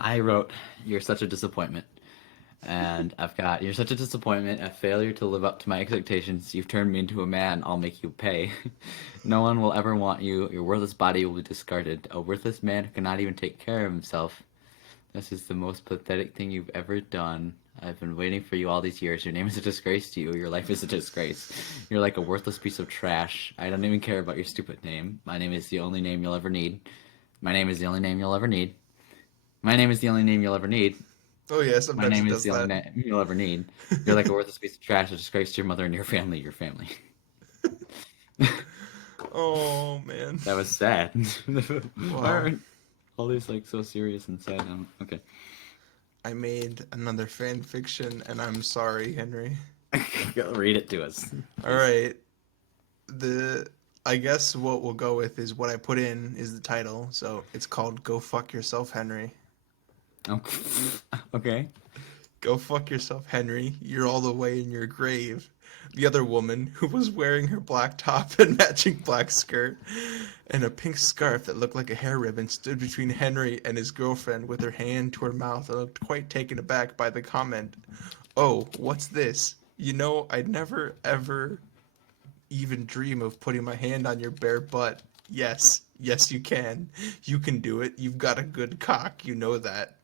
I wrote, "You're such a disappointment." And I've got, "You're such a disappointment, a failure to live up to my expectations. You've turned me into a man, I'll make you pay. No one will ever want you. Your worthless body will be discarded. A worthless man who cannot even take care of himself. This is the most pathetic thing you've ever done. I've been waiting for you all these years. Your name is a disgrace to you. Your life is a disgrace. You're like a worthless piece of trash. I don't even care about your stupid name. My name is the only name you'll ever need. My name is the only name you'll ever need. My name is the only name you'll ever need. Oh yeah, My sometimes name it is does the only that. name you'll ever need. You're like a worthless piece of trash, a disgrace to your mother and your family, your family." Oh man. That was sad. Why Wow. aren't all these like so serious and sad? Okay. I made another fan fiction, and I'm sorry, Henry. Read it to us. All right. I guess what we'll go with is what I put in is the title. So it's called "Go Fuck Yourself, Henry." Oh, okay. Go fuck yourself, Henry. You're all the way in your grave. The other woman, who was wearing her black top and matching black skirt and a pink scarf that looked like a hair ribbon, stood between Henry and his girlfriend with her hand to her mouth and looked quite taken aback by the comment. Oh, what's this? You know, I'd never, ever even dream of putting my hand on your bare butt. Yes, yes, you can. You can do it. You've got a good cock. You know that.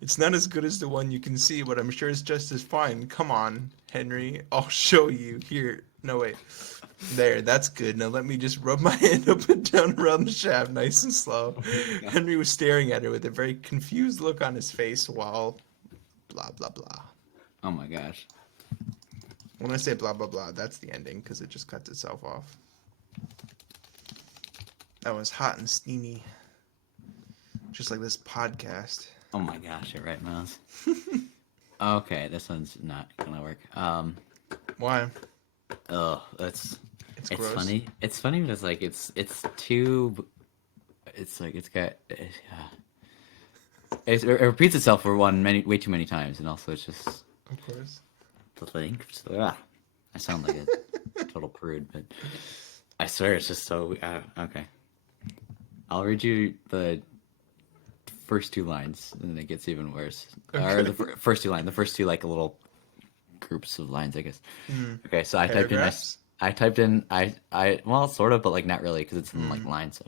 It's not as good as the one you can see, but I'm sure it's just as fine. Come on, Henry. I'll show you. Here. No, wait. There, that's good. Now let me just rub my hand up and down around the shaft, nice and slow. Henry was staring at her with a very confused look on his face while blah, blah, blah. Oh my gosh. When I say blah, blah, blah, that's the ending because it just cuts itself off. That was hot and steamy. Just like this podcast. Oh my gosh, you're right, Miles. Okay, this one's not gonna work. Why? Oh, it's gross. funny. It's funny because like it's too. It's like it's got. It repeats itself for way too many times, and also it's just. Of course. I sound like a total prude, but I swear it's just so. Okay, I'll read you the first two lines, and then it gets even worse. Okay. Or the first two lines, the first two like little groups of lines, I guess. Okay, so Paragraphs? I typed in well, sort of, but like not really because it's in like lines.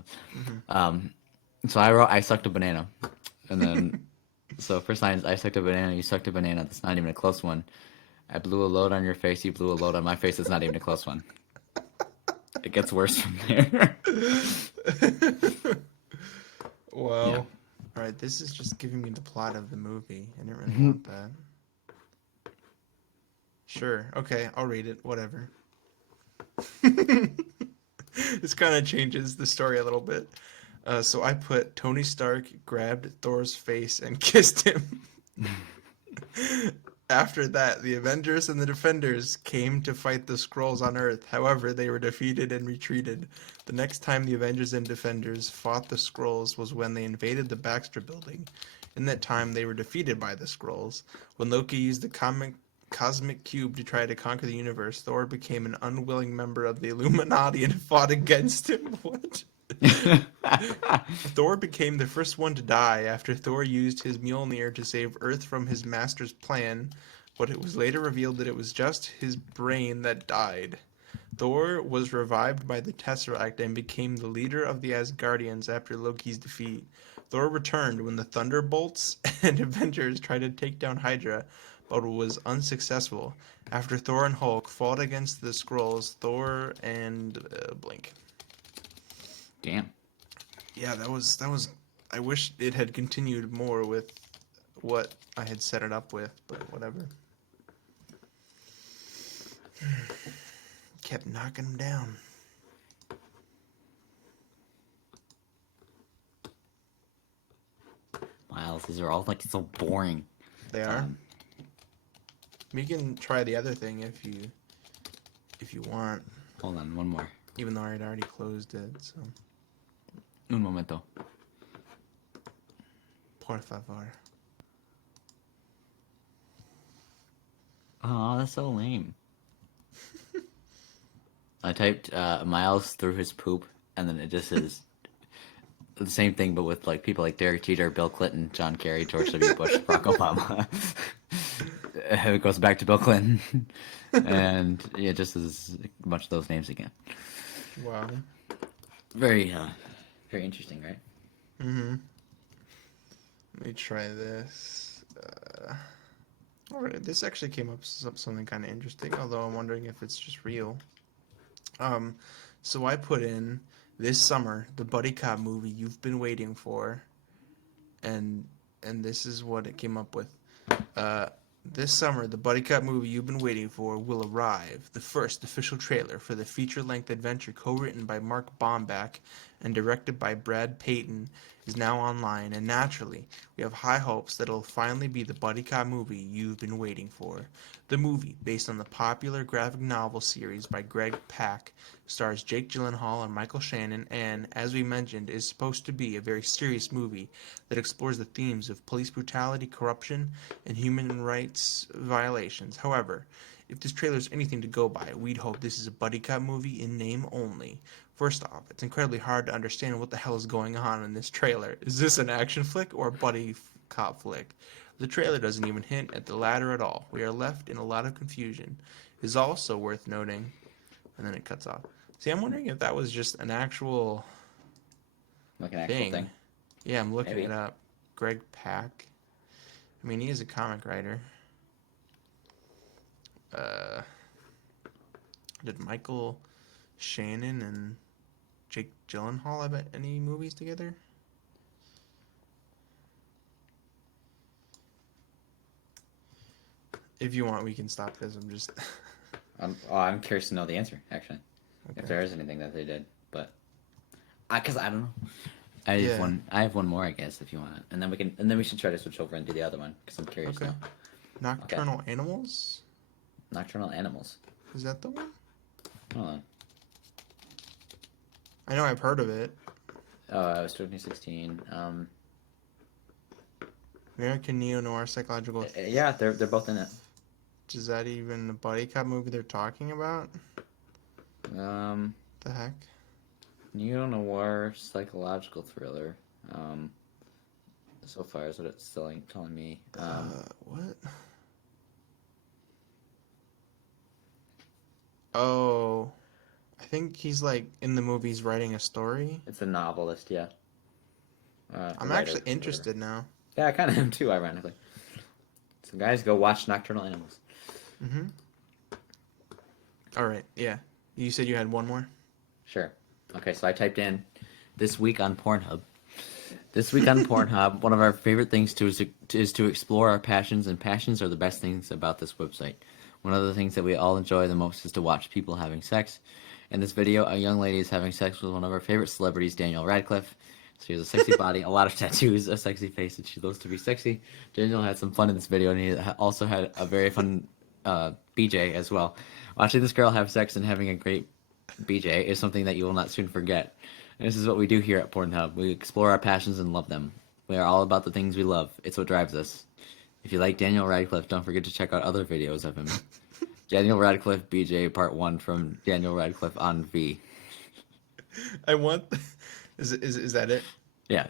So, so I wrote I sucked a banana, and then so first line is I sucked a banana, you sucked a banana. That's not even a close one. I blew a load on your face, you blew a load on my face. It's not even a close one. It gets worse from there. Wow. Yeah. All Alright, this is just giving me the plot of the movie. I didn't really want that. Sure, okay, I'll read it. Whatever. This kind of changes the story a little bit. So I put Tony Stark grabbed Thor's face and kissed him. After that, the Avengers and the Defenders came to fight the Skrulls on Earth. However, they were defeated and retreated. The next time the Avengers and Defenders fought the Skrulls was when they invaded the Baxter Building. In that time, they were defeated by the Skrulls. When Loki used the cosmic cube to try to conquer the universe, Thor became an unwilling member of the Illuminati and fought against him. What? Thor became the first one to die after Thor used his Mjolnir to save Earth from his master's plan, but it was later revealed that it was just his brain that died. Thor was revived by the Tesseract and became the leader of the Asgardians after Loki's defeat. Thor returned when the Thunderbolts and Avengers tried to take down Hydra, but was unsuccessful. After Thor and Hulk fought against the Skrulls, Thor and Blink. Damn. Yeah, that was. I wish it had continued more with what I had set it up with, but whatever. Kept knocking him down. Miles, these are all like so boring. They are. We can try the other thing if you want. Hold on, one more. Even though I had already closed it, so. Un momento. Por favor. Oh, that's so lame. I typed Miles through his poop, and then it just says the same thing, but with like people like Derek Jeter, Bill Clinton, John Kerry, George W. Bush, Barack Obama. It goes back to Bill Clinton, and yeah, it just is a bunch of those names again. Wow. Very, very interesting, right? Mm-hmm. Let me try this. Alright, this actually came up something kind of interesting, although I'm wondering if it's just real. So I put in this summer the buddy cop movie you've been waiting for, and this is what it came up with. This summer, the buddy cop movie you've been waiting for will arrive. The first official trailer for the feature-length adventure co-written by Mark Bomback and directed by Brad Payton is now online, and naturally, we have high hopes that it'll finally be the buddy cop movie you've been waiting for. The movie, based on the popular graphic novel series by Greg Pak, stars Jake Gyllenhaal and Michael Shannon, and, as we mentioned, is supposed to be a very serious movie that explores the themes of police brutality, corruption, and human rights violations. However, if this trailer is anything to go by, we'd hope this is a buddy cop movie in name only. First off, it's incredibly hard to understand what the hell is going on in this trailer. Is this an action flick or a buddy cop flick? The trailer doesn't even hint at the latter at all. We are left in a lot of confusion. It is also worth noting, and then it cuts off. See, I'm wondering if that was just an actual Like an actual thing. Yeah, I'm looking Maybe. it up. Greg Pak. I mean, he is a comic writer. Did Michael Shannon and Jake Gyllenhaal have any movies together? If you want, we can stop this. I'm just. I'm curious to know the answer, actually. Okay. If there is anything that they did, but because I don't know. I Yeah. have one more, I guess, if you want, and then we should try to switch over and do the other one because I'm curious Okay. now. Nocturnal Animals? Nocturnal Animals. Is that the one? Hold on. I know I've heard of it. Oh, it was 2016. American Neo-Noir Psychological. Yeah, they're both in it. Is that even a buddy cop movie they're talking about? The heck? Neo-noir psychological thriller. So far is what it's telling me. What? Oh, I think he's like in the movies writing a story. It's a novelist, yeah. I'm writer, actually whatever. interested now. Yeah, I kind of am too, ironically. So, guys, go watch Nocturnal Animals. Mm-hmm. All right, yeah. You said you had one more? Sure. Okay, so I typed in this week on Pornhub, This week on Pornhub, one of our favorite things is to explore our passions, and passions are the best things about this website. One of the things that we all enjoy the most is to watch people having sex. In this video, a young lady is having sex with one of our favorite celebrities, Daniel Radcliffe. She has a sexy body, a lot of tattoos, a sexy face, and she loves to be sexy. Daniel had some fun in this video, and he also had a very fun BJ as well. Watching this girl have sex and having a great BJ is something that you will not soon forget. And this is what we do here at Pornhub. We explore our passions and love them. We are all about the things we love. It's what drives us. If you like Daniel Radcliffe, don't forget to check out other videos of him. Daniel Radcliffe BJ Part 1 from Daniel Radcliffe on V. I want... Is that it? Yeah.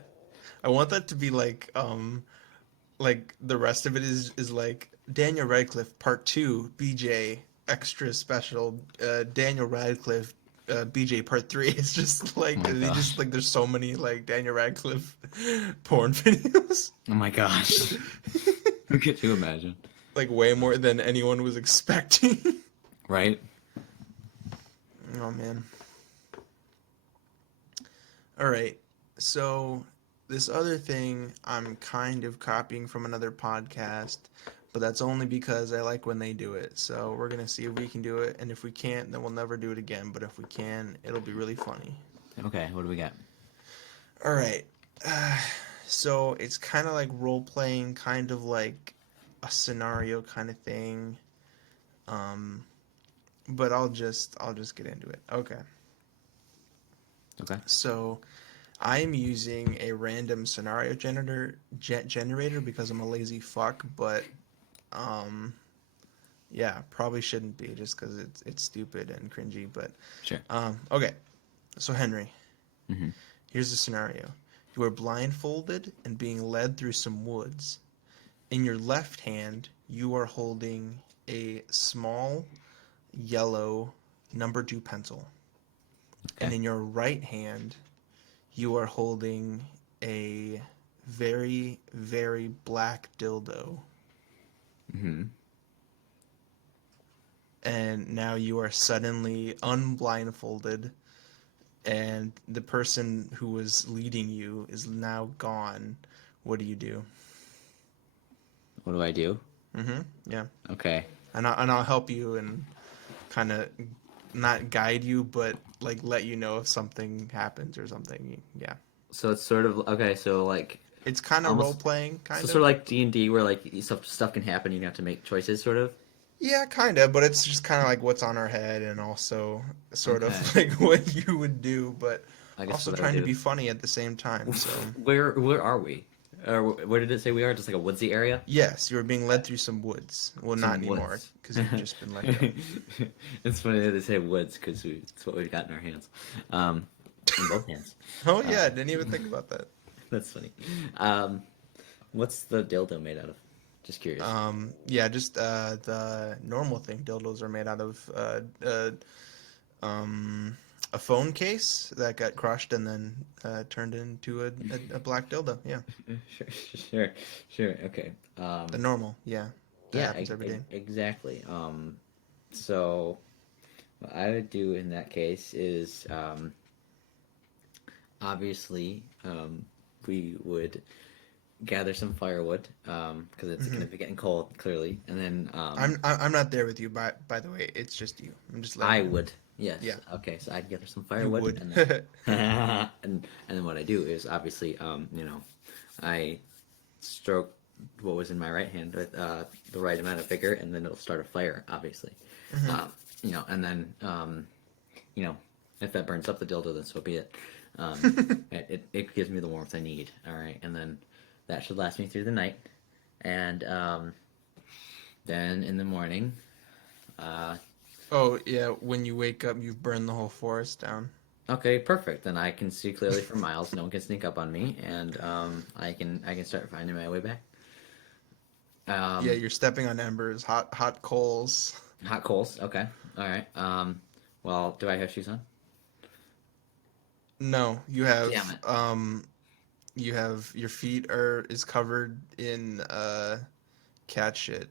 I want that to be like the rest of it is like Daniel Radcliffe Part 2 BJ extra special Daniel Radcliffe BJ Part 3. It's just like Oh my they gosh. just like there's so many like Daniel Radcliffe porn videos. Oh my gosh. Could you imagine? Like way more than anyone was expecting. Right? Oh man. All right. So this other thing I'm kind of copying from another podcast, but that's only because I like when they do it. So we're going to see if we can do it, and if we can't, then we'll never do it again, but if we can, it'll be really funny. Okay, what do we got? All right. So it's kind of like role playing, kind of like a scenario kind of thing. But I'll just get into it. Okay. Okay. So I'm using a random scenario generator because I'm a lazy fuck, but yeah, probably shouldn't be just because it's stupid and cringy. But Sure. okay. So Henry, Mm-hmm. here's the scenario: you are blindfolded and being led through some woods. In your left hand, you are holding a small yellow number 2 pencil. Okay. And in your right hand, you are holding a very, very black dildo. Mm-hmm. And now you are suddenly unblindfolded, and the person who was leading you is now gone. What do you do? What do I do? Mm-hmm. Yeah. Okay. And I'll help you and kind of not guide you, but like let you know if something happens or something. Yeah. So it's sort of okay. So like It's kind of role almost playing, so kind sort of of. like D&D, where like stuff can happen. You have to make choices, sort of. Yeah, kind of, but it's just kind of like what's on our head and also sort of Okay. like what you would do, but I guess also what I would trying to do. be funny at the same time. So, Where are we? Or where did it say we are? Just like a woodsy area? yes, you were being led through some woods. Well, not Some anymore woods. because you've just been let go. It's funny that they say woods because it's what we've got in our hands, in both hands. Oh yeah, didn't even think about that. That's funny. Um, what's the dildo made out of? Just curious. Yeah, just the normal thing. Dildos are made out of um, a phone case that got crushed and then turned into a black dildo. Yeah, Sure, sure, sure. Okay. the normal. Yeah, that Yeah, happens every day. exactly. So what I would do in that case is, obviously, we would gather some firewood, because it's Mhm. going to be getting cold, clearly, and then I'm not there with you. By the way, it's just you. I'm just letting I you know. would. Yes. Yeah, Okay. So I'd gather some you firewood, would. and then and then what I do is obviously, I stroke what was in my right hand with the right amount of vigor, and then it'll start a fire, obviously. Mhm. And then if that burns up the dildo, then so be it. It gives me the warmth I need. All right, and then that should last me through the night, and then in the morning. Oh yeah, when you wake up, you've burned the whole forest down. Okay, perfect. Then I can see clearly for miles. No one can sneak up on me, and I can start finding my way back. Yeah, Um, you're stepping on embers, hot coals. Hot coals. Okay. All right. Well, do I have shoes on? No, Damn it. you have your feet is covered in cat shit,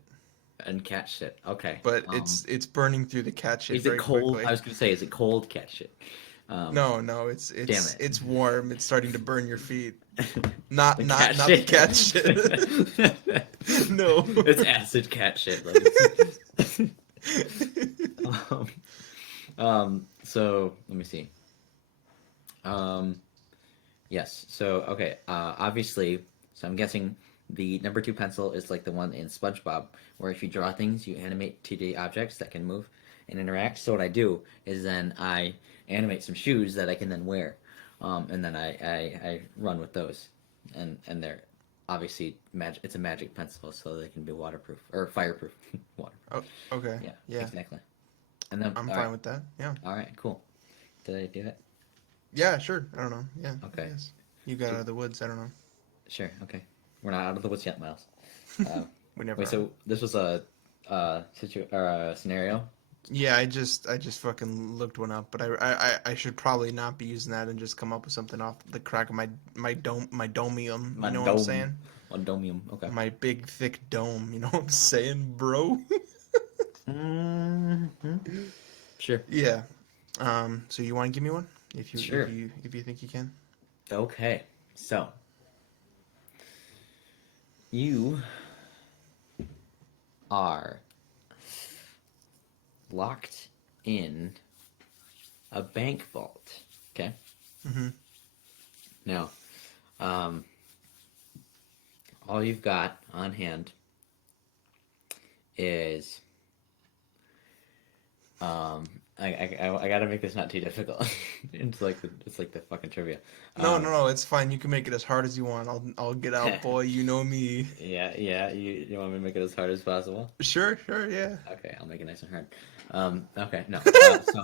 And cat shit. Okay. but it's burning through the cat shit Is it very cold? quickly. I was gonna say, is it cold cat shit? No, it's Damn it. it's warm. It's starting to burn your feet. The Not cat the shit. cat shit. No. It's acid cat shit. Like it's... So let me see. Yes. So okay. Obviously, so I'm guessing the number two pencil is like the one in SpongeBob, where if you draw things, you animate 2D objects that can move and interact. So what I do is then I animate some shoes that I can then wear, and then I run with those, and they're obviously magic. It's a magic pencil, so they can be waterproof or fireproof. Water. Oh, okay. Yeah. Yeah. Exactly. And then I'm all fine right. with that. Yeah. All right. Cool. Did I do it? Yeah, sure. I don't know. Yeah. Okay. Yes. You got So- out of the woods. I don't know. Sure. Okay. We're not out of the woods yet, Miles. We never Wait. are. So this was a scenario. Yeah, I just fucking looked one up, but I should probably not be using that and just come up with something off the crack of my domium. My You know what I'm dome. saying? A domium. Okay. My big thick dome. You know what I'm saying, bro? hmm Sure. Yeah. So you want to give me one? Sure. If you think you can. Okay. So you are locked in a bank vault. Okay. Mm-hmm. Now, all you've got on hand is I gotta make this not too difficult. It's like the fucking trivia. No, it's fine. You can make it as hard as you want. I'll get out, boy. You know me. Yeah. You want me to make it as hard as possible? Sure, yeah. Okay, I'll make it nice and hard. Okay, no. So,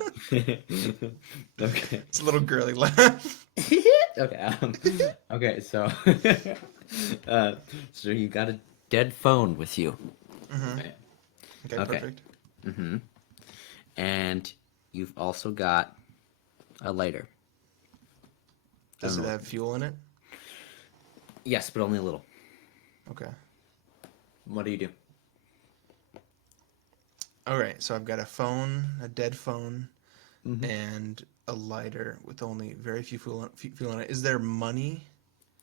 okay. It's a little girly laugh. Okay. Okay. So, so you got a dead phone with you. Mm-hmm. Right. Okay, Okay. perfect. Mm-hmm. And you've also got a lighter. Does it know. have fuel in it? Yes, but only a little. Okay. What do you do? All right. So I've got a phone, a dead phone, Mm-hmm. and a lighter with only very few fuel in it. Is there money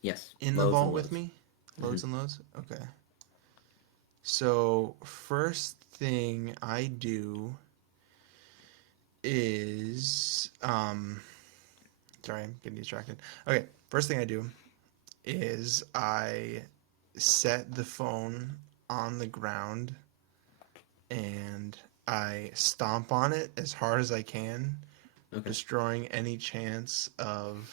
Yes. in the Loads vault and with loads. me? Loads and loads? Okay. So, first thing I do is sorry, I'm getting distracted. Okay, first thing I do is I set the phone on the ground and I stomp on it as hard as I can, Okay. destroying any chance of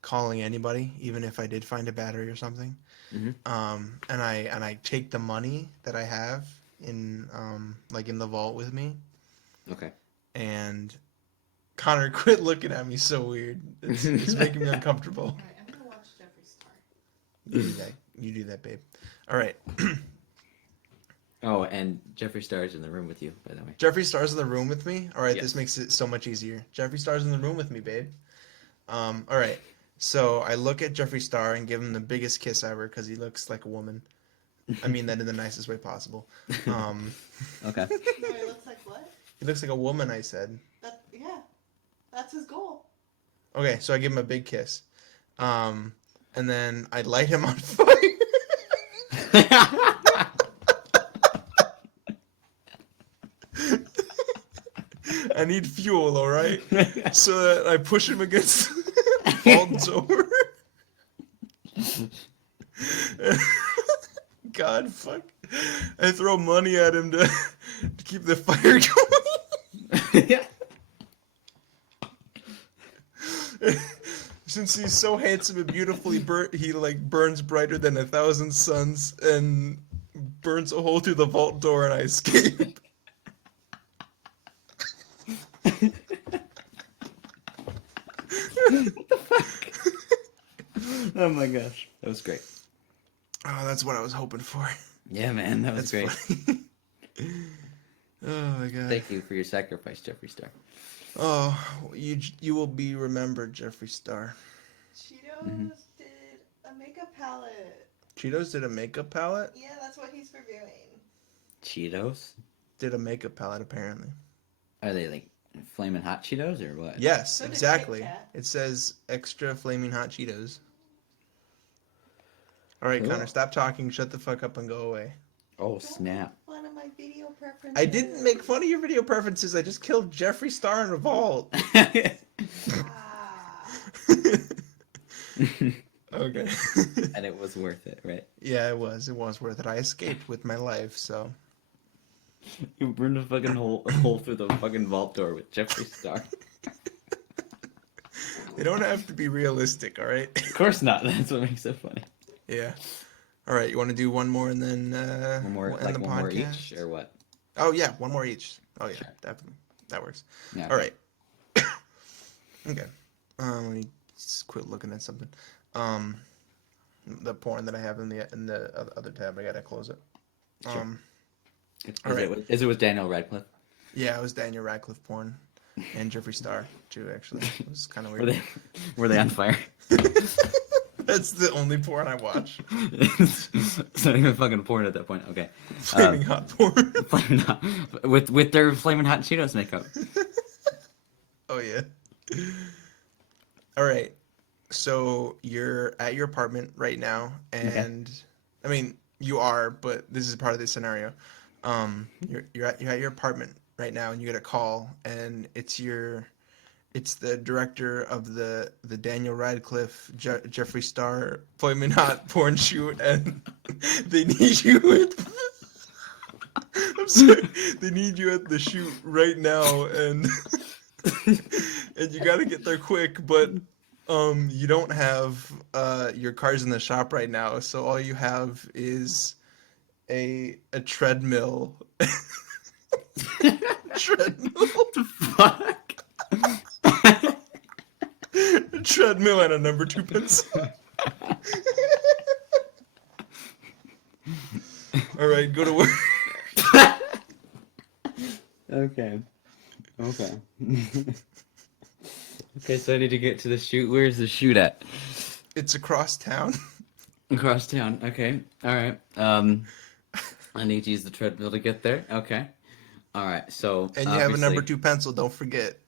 calling anybody, even if I did find a battery or something. Mm-hmm. And I take the money that I have in like in the vault with me, Okay. and Connor, quit looking at me so weird. It's making me uncomfortable. Alright, I'm gonna watch Jeffree Star. You do that, babe. All right. Oh, and Jeffree Star is in the room with you, by the way. Jeffree Star's in the room with me. All right, Yes. this makes it so much easier. Jeffree Star's in the room with me, babe. All right. So I look at Jeffree Star and give him the biggest kiss ever because he looks like a woman. I mean that in the nicest way possible. Okay. No, he looks like what? He looks like a woman, I said. Yeah, that's his goal. Okay, so I give him a big kiss. And then I light him on fire. I need fuel, all right? So that I push him against the vault door. God, fuck. I throw money at him to keep the fire going. Since he's so handsome and beautiful, he like burns brighter than 1,000 suns and burns a hole through the vault door, and I escape. What the fuck? Oh my gosh, that was great. Oh, that's what I was hoping for. Yeah, man, that was That's great. funny. Oh my god. Thank you for your sacrifice, Jeffree Star. Oh, you will be remembered, Jeffree Star. Cheetos did a makeup palette. Cheetos did a makeup palette? Yeah, that's what he's reviewing. Cheetos? Did a makeup palette, apparently. Are they like Flamin' Hot Cheetos or what? Yes, So did exactly. Kit Kat. It says extra flaming hot Cheetos. All right, Cool. Connor, stop talking. Shut the fuck up and go away. Oh, Don't snap. make fun of my video preferences. I didn't make fun of your video preferences. I just killed Jeffree Star in Revolt. Ah. Okay. And it was worth it, right? Yeah, it was. It was worth it. I escaped with my life, so. You burned a fucking hole through the fucking vault door with Jeffree Star. They don't have to be realistic, all right? Of course not. That's what makes it funny. Yeah. All right, you want to do one more and then One more, we'll end like the one more podcast? each, or what? Oh yeah, one more each. Oh yeah, Sure. that works. Yeah. All right. Okay. Let me just quit looking at something. The porn that I have in the other tab, I gotta close it. Sure. All right. Is it with Daniel Radcliffe? Yeah, it was Daniel Radcliffe porn, and Jeffree Star too. Actually, it was kind of weird. Were they on fire? That's the only porn I watch. It's not even fucking porn at that point. Okay. Flaming hot porn. Flaming hot, with their flaming hot Cheetos makeup. Oh yeah. All right. So you're at your apartment right now, and I mean you are, but this is part of the scenario. You're at your apartment right now, and you get a call, and it's the director of the Daniel Radcliffe Jeffree Star Flaming Hot porn shoot, and they need you at. I'm sorry. They need you at the shoot right now, and and you got to get there quick, but you don't have your car's in the shop right now, so all you have is a treadmill. Treadmill. Fuck. A treadmill and a number 2 pencil. All right, go to work. Okay. Okay, so I need to get to the shoot. Where's the shoot at? It's across town. Across town. Okay. All right. I need to use the treadmill to get there. Okay. All right. So. And you have a number 2 pencil, don't forget.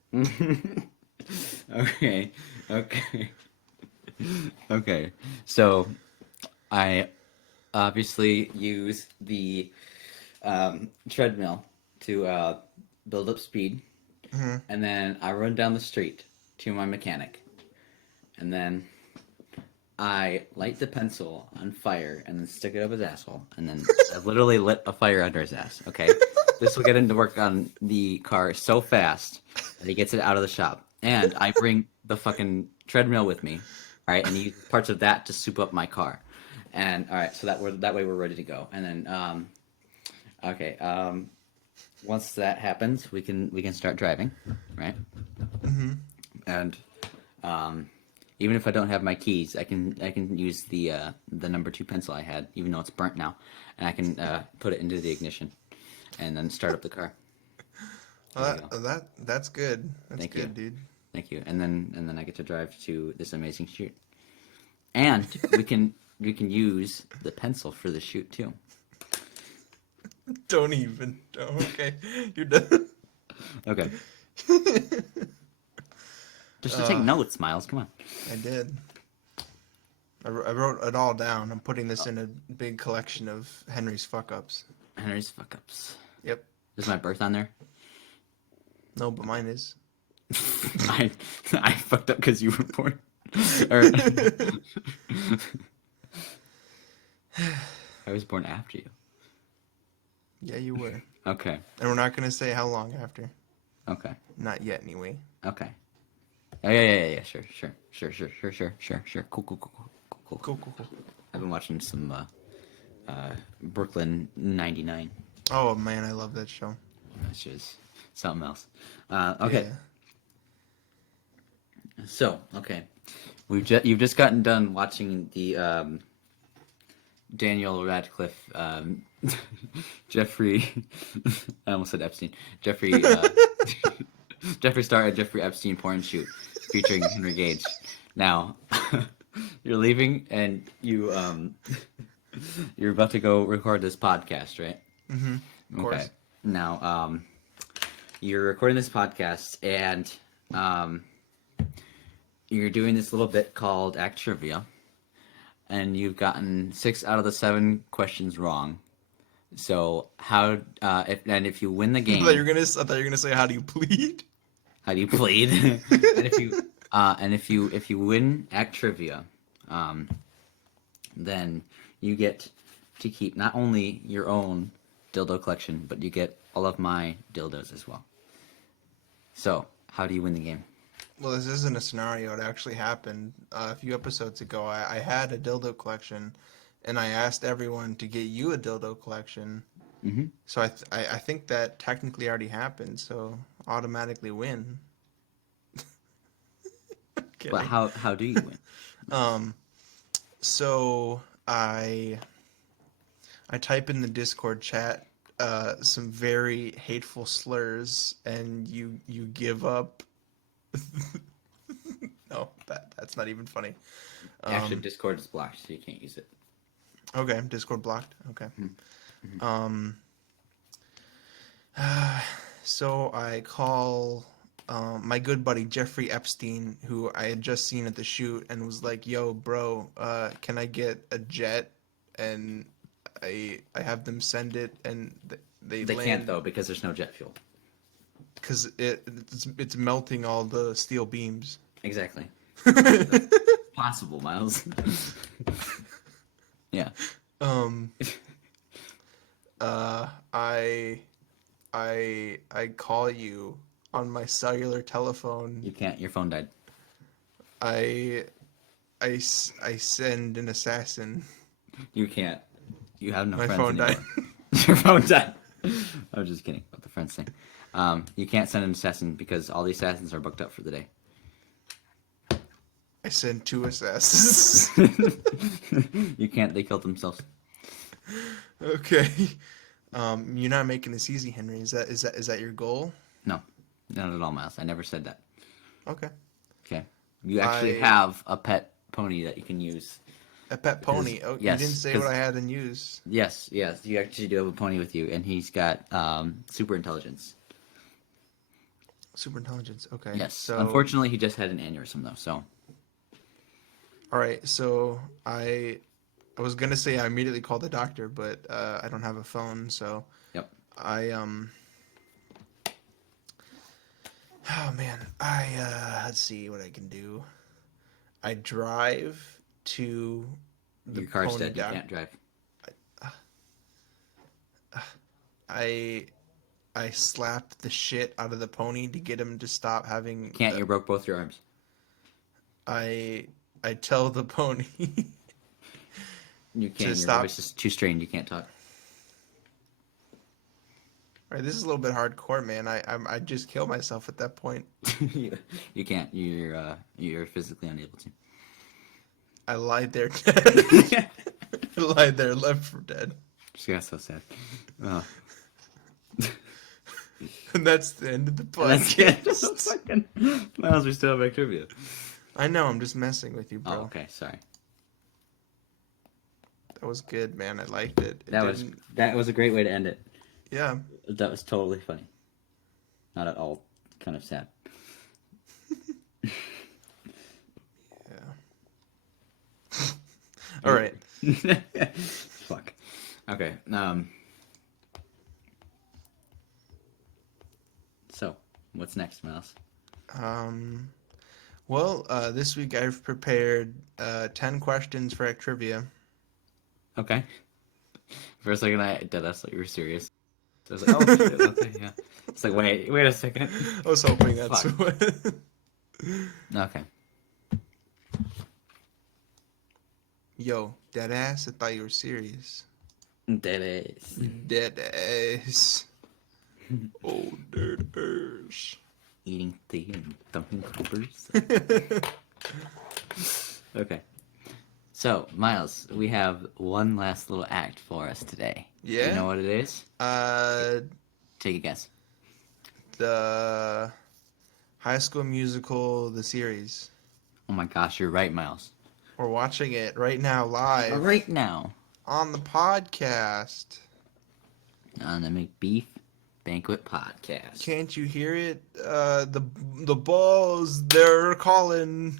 Okay. Okay. So, I obviously use the treadmill to build up speed, and then I run down the street to my mechanic, and then I light the pencil on fire and then stick it up his asshole, and then I literally lit a fire under his ass. Okay, this will get him to work on the car so fast that he gets it out of the shop, and I bring the fucking treadmill with me, right, and use parts of that to soup up my car, and all right, so that way we're ready to go, and then okay, once that happens, we can start driving, right? And even if I don't have my keys, I can use the number 2 pencil I had, even though it's burnt now, and I can put it into the ignition, and then start up the car. That's good. That's Thank good, you. dude. Thank you. And then I get to drive to this amazing shoot, and we can use the pencil for the shoot too. Don't even. Oh, okay, you're done. Okay. Just to take notes, Miles. Come on. I did. I wrote it all down. I'm putting this in a big collection of Henry's fuck-ups. Henry's fuck ups. Yep. Is my birth on there? No, but mine is. I fucked up because you were born. Or, I was born after you. Yeah, you were. Okay. And we're not going to say how long after. Okay. Not yet, anyway. Okay. Oh, yeah. Sure. Cool. Cool. I've been watching some Brooklyn 99. Oh, man, I love that show. Which is something else. Okay. Yeah. So, okay. You've just gotten done watching the Daniel Radcliffe, Jeffrey, I almost said Epstein, Jeffrey Star and Jeffrey Epstein porn shoot featuring Henry Gage. Now, you're leaving and you're about to go record this podcast, right? Mm-hmm. Of course. Okay. Now, you're recording this podcast, and you're doing this little bit called Act Trivia, and you've gotten 6 out of the 7 questions wrong. So how if you win the I game, thought you were gonna say, how do you plead? how do you plead? and if you win Act Trivia, then you get to keep not only your own dildo collection, but you get all of my dildos as well. So how do you win the game? Well, this isn't a scenario. It actually happened a few episodes ago. I had a dildo collection, and I asked everyone to get you a dildo collection. Mm-hmm. So I think that technically already happened. So automatically win. But how do you win? So I type in the Discord chat some very hateful slurs, and you give up. No, that's not even funny. Actually, Discord is blocked, so you can't use it. Okay, Discord blocked. Okay. Mm-hmm. So I call my good buddy Jeffrey Epstein, who I had just seen at the shoot, and was like, "Yo, bro, can I get a jet?" And I have them send it, and they They land, can't though because there's no jet fuel. because it's melting all the steel beams. Exactly. Possible, Miles. Yeah. I call you on my cellular telephone. You can't. Your phone died. I send an assassin. You can't. You have no My friends phone anymore. died. Your phone died. I was just kidding about the friends thing. You can't send an assassin because all the assassins are booked up for the day. I send 2 assassins. You can't. They killed themselves. Okay. You're not making this easy, Henry. Is that your goal? No, not at all, Miles. I never said that. Okay. Okay. You actually have a pet pony that you can use. A pet pony. Oh, yes, you didn't say what I had in use. Yes. You actually do have a pony with you, and he's got super intelligence. Super intelligence. Okay. Yes. So Unfortunately, he just had an aneurysm, though. So. all right. So I was gonna say I immediately called the doctor, but I don't have a phone, so Yep. Oh man, let's see what I can do. I drive to the Your car's pony dead. You can't drive. I slapped the shit out of the pony to get him to stop having. Can't. You broke both your arms. I tell the pony. You can't. Your stop. voice is too strained. You can't talk. All right, this is a little bit hardcore, man. I just kill myself at that point. You can't. You're physically unable to. I lied there dead. I lied there, left for dead. She got so sad. Oh. And that's the end of the That's it. podcast. Miles, we still have Activia. I know, I'm just messing with you, bro. Oh, okay. Sorry. That was good, man. I liked it. That was a great way to end it. Yeah. That was totally funny. Not at all. Kind of sad. Yeah. All right. Fuck. Okay. So, what's next, Miles? Well, this week I've prepared 10 questions for Actrivia. Okay. For a second, I thought you were serious. So I was like, oh, shit, okay, yeah. It's like, wait a second. I was hoping that's Fuck. what. Okay. Yo, dead ass. I thought you were serious. That is. Dead ass. Oh, dead ass. Eating tea and thumping covers. Okay. So, Miles, we have one last little act for us today. Yeah? Do you know what it is? Take a guess. The High School Musical, the series. Oh my gosh, you're right, Miles. We're watching it right now, live. Right now. On the podcast. On the Macbeef Banquet podcast. Can't you hear it? The balls, they're calling.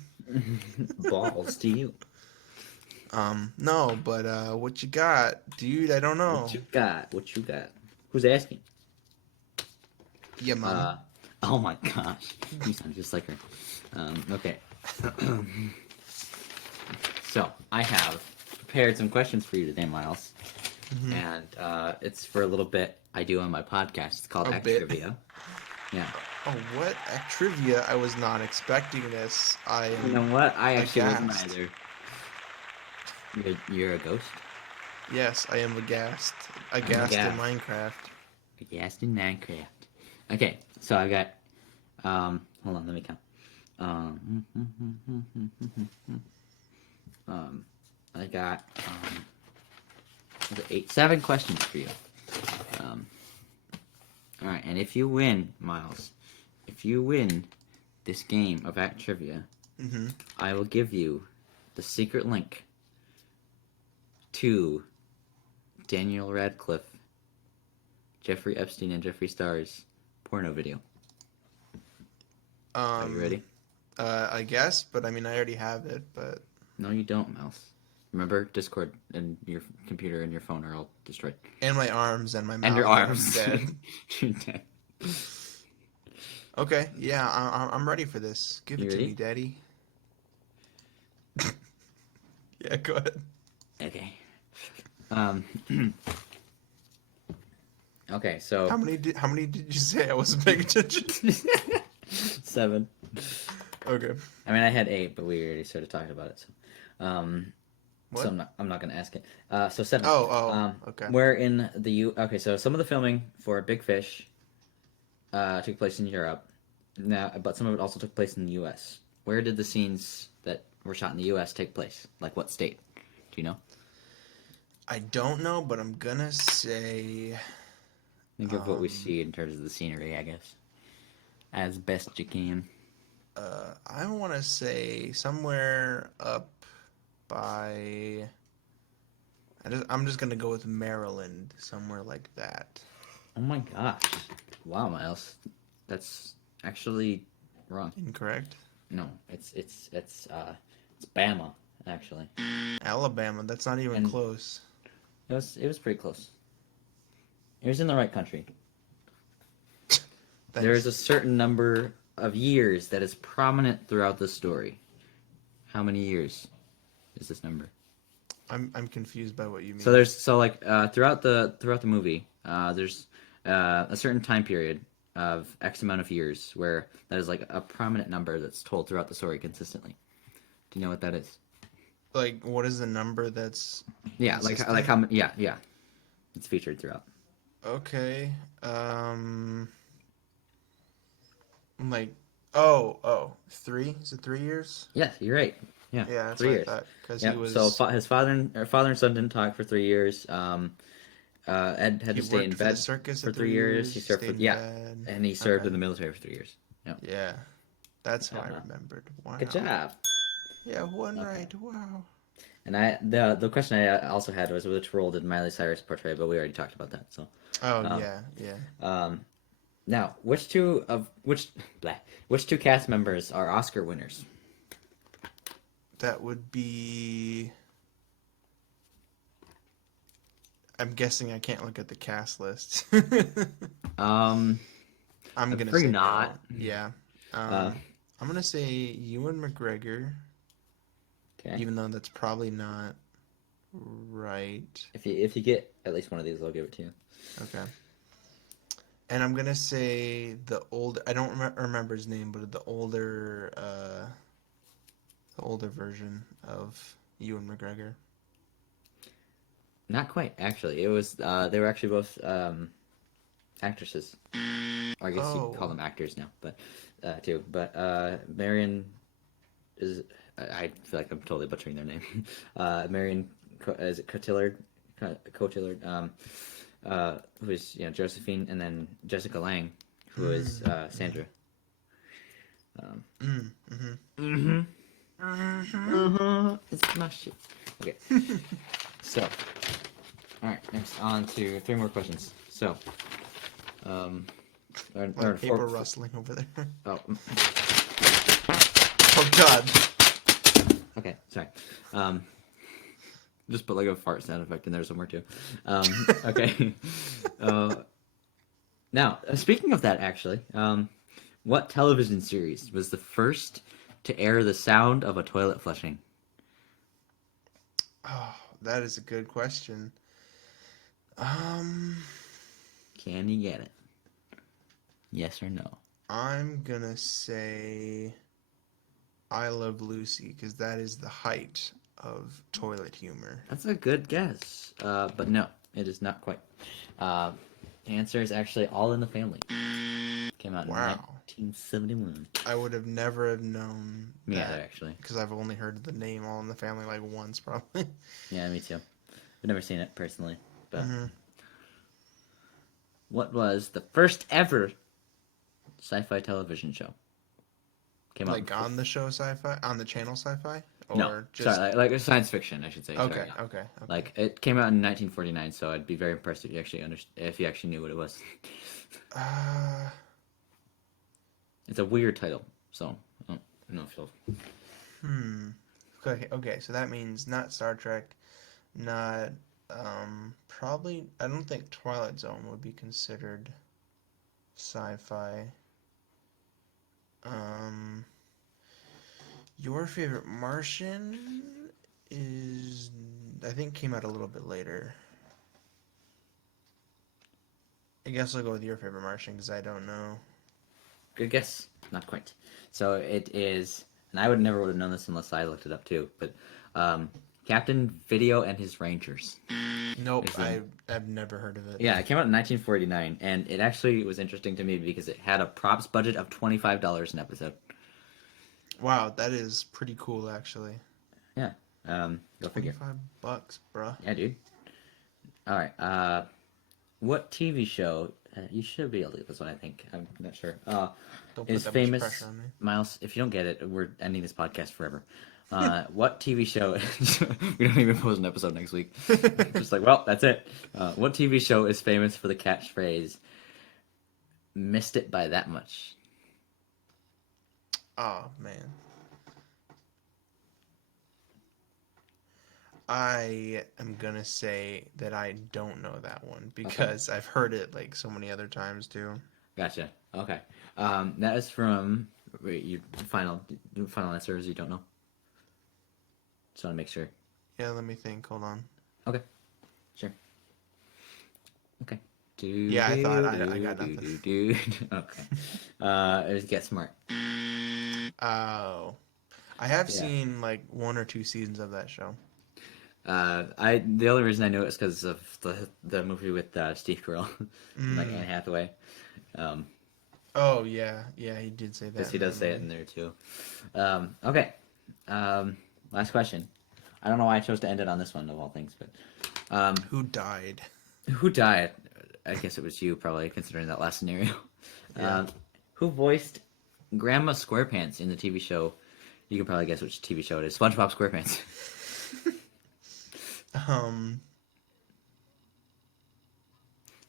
Balls to you. No, but what you got, dude? I don't know. What you got? What you got? Who's asking? Yeah, mom. Oh my gosh. You sound just like her. Okay. So, I have prepared some questions for you today, Miles. Mhm. And it's for a little bit I do on my podcast. It's called A Act bit? Trivia. Yeah. Oh, what? At trivia, I was not expecting this. I am. You know what? I actually wasn't aghast. either. You're a ghost? Yes, I am aghast. Aghast in Minecraft. Yes, in Minecraft. Okay, so I got. Hold on, let me count. I got 7 questions for you. All right, and if you win, Miles, if you win this game of Act Trivia, Mm-hmm. I will give you the secret link to Daniel Radcliffe, Jeffrey Epstein, and Jeffree Star's porno video. Are you ready? I guess, but I mean, I already have it, but... No, you don't, Mouse. Remember, Discord and your computer and your phone are all destroyed. And my arms and my mouth. And your arms. Dead. You're dead. Okay, yeah, I'm ready for this. Give You it to ready? me, Daddy. Yeah, go ahead. Okay. Okay, so... How many did you say? I wasn't paying attention. 7. Okay. I mean, I had 8, but we already sort of talked about it. So, What? so I'm not gonna ask it. So 7. Okay. Where in the Okay, so some of the filming for Big Fish took place in Europe. Now, but some of it also took place in the U.S. Where did the scenes that were shot in the U.S. take place? Like what state? Do you know? I don't know, but I'm gonna say... Think of what we see in terms of the scenery, I guess, as best you can. I want to say somewhere up by... I'm just gonna go with Maryland, somewhere like that. Oh my gosh! Wow, Miles, that's actually wrong. Incorrect? No, it's Bama actually. Alabama, that's not even And- close. It was pretty close. It was in the right country. There is a certain number of years that is prominent throughout the story. How many years is this number? I'm confused by what you mean. So throughout the movie, there's a certain time period of X amount of years where that is like a prominent number that's told throughout the story consistently. Do you know what that is? Like, what is the number that's... Yeah, consistent? like how many? Yeah, it's featured throughout. Okay. Like, 3? Is it 3 years? Yeah, you're right. Yeah, Yeah, that's 3 what years. I thought. Because Yeah. he was... So his father and son didn't talk for 3 years. Ed had he to stay worked in for bed the circus for at 3 years. He served stayed for in bed. and he served Okay. in the military for 3 years. Yeah, that's how I Uh-huh. remembered. Wow. Good job. Yeah, one Okay. right. Wow. And the question I also had was which role did Miley Cyrus portray, but we already talked about that. So Oh Um, yeah. now which two cast members are Oscar winners? That would be... I'm guessing I can't look at the cast list. Um, I'm I'm gonna afraid say not. no. Yeah. Uh, I'm gonna say Ewan McGregor, okay. even though that's probably not right. If you get at least one of these, I'll give it to you. Okay. And I'm gonna say the old. I don't remember his name, but the older version of Ewan McGregor. Not quite, actually. It was they were actually both actresses. Or I guess you Oh. call them actors now, but too. But Marion is I feel like I'm totally butchering their name. Marion is it Cotillard? Cotillard, who is Josephine, and then Jessica Lange, who is Sandra. It's my shit. Okay. So, all right. Next, on to 3 more questions. So, Like paper rustling over there. Oh. Oh God. Okay, sorry. Just put like a fart sound effect in there somewhere too. Okay. Now, speaking of that, actually, what television series was the first to air the sound of a toilet flushing? Oh, that is a good question. Um, Can you get it? Yes or no? I'm gonna say I Love Lucy because that is the height of toilet humor. That's a good guess, but no, it is not quite. The answer is actually All in the Family. Came out in Wow. 1971. I would have never have known Me that either, actually. because I've only heard the name All in the Family like once probably. Yeah, me too. I've never seen it personally, but Mhm. what was the first ever sci-fi television show? Came out Like in on the show Sci-Fi, on the channel Sci-Fi, or no, just sorry, like science fiction, I should say. okay, Sorry. okay. Like it came out in 1949, so I'd be very impressed if you actually if you actually knew what it was. Uh, It's a weird title, so I don't know if you'll. Okay, so that means not Star Trek, not probably I don't think Twilight Zone would be considered sci-fi. Um, your favorite Martian is I think came out a little bit later. I guess I'll go with your favorite Martian because I don't know. Good guess. Not quite. So it is, and I would have known this unless I looked it up too. But Captain Video and his Rangers. Nope, Is in- I've never heard of it. Yeah, it came out in 1949, and it actually was interesting to me because it had a props budget of $25 an episode. Wow, that is pretty cool actually. Yeah. Go figure. $25, bruh. Yeah, dude. All right. What TV show? You should be able to get this one. I think. I'm not sure. Don't put Is that famous much pressure on me. Miles? If you don't get it, we're ending this podcast forever. What TV show? We don't even post an episode next week. Just like, well, that's it. What TV show is famous for the catchphrase "Missed it by that much"? Oh man. I am gonna say that I don't know that one because I've heard it like so many other times too. Gotcha. Okay. That is from. Wait, your final answer is you don't know. Just want to make sure. Yeah, let me think. Hold on. Okay. Sure. Okay. Yeah, I thought I got nothing. Okay. It was Get Smart. Oh, I have Yeah. seen like one or two seasons of that show. The only reason I know it is because of the movie with Steve Carell, and, like Anne Hathaway. Oh yeah, he did say that. Because he does say it in there too. Okay. Last question. I don't know why I chose to end it on this one of all things, but Who died? who died? I guess it was you, probably, considering that last scenario. Yeah. Who voiced Grandma SquarePants in the TV show? You can probably guess which TV show it is. SpongeBob SquarePants.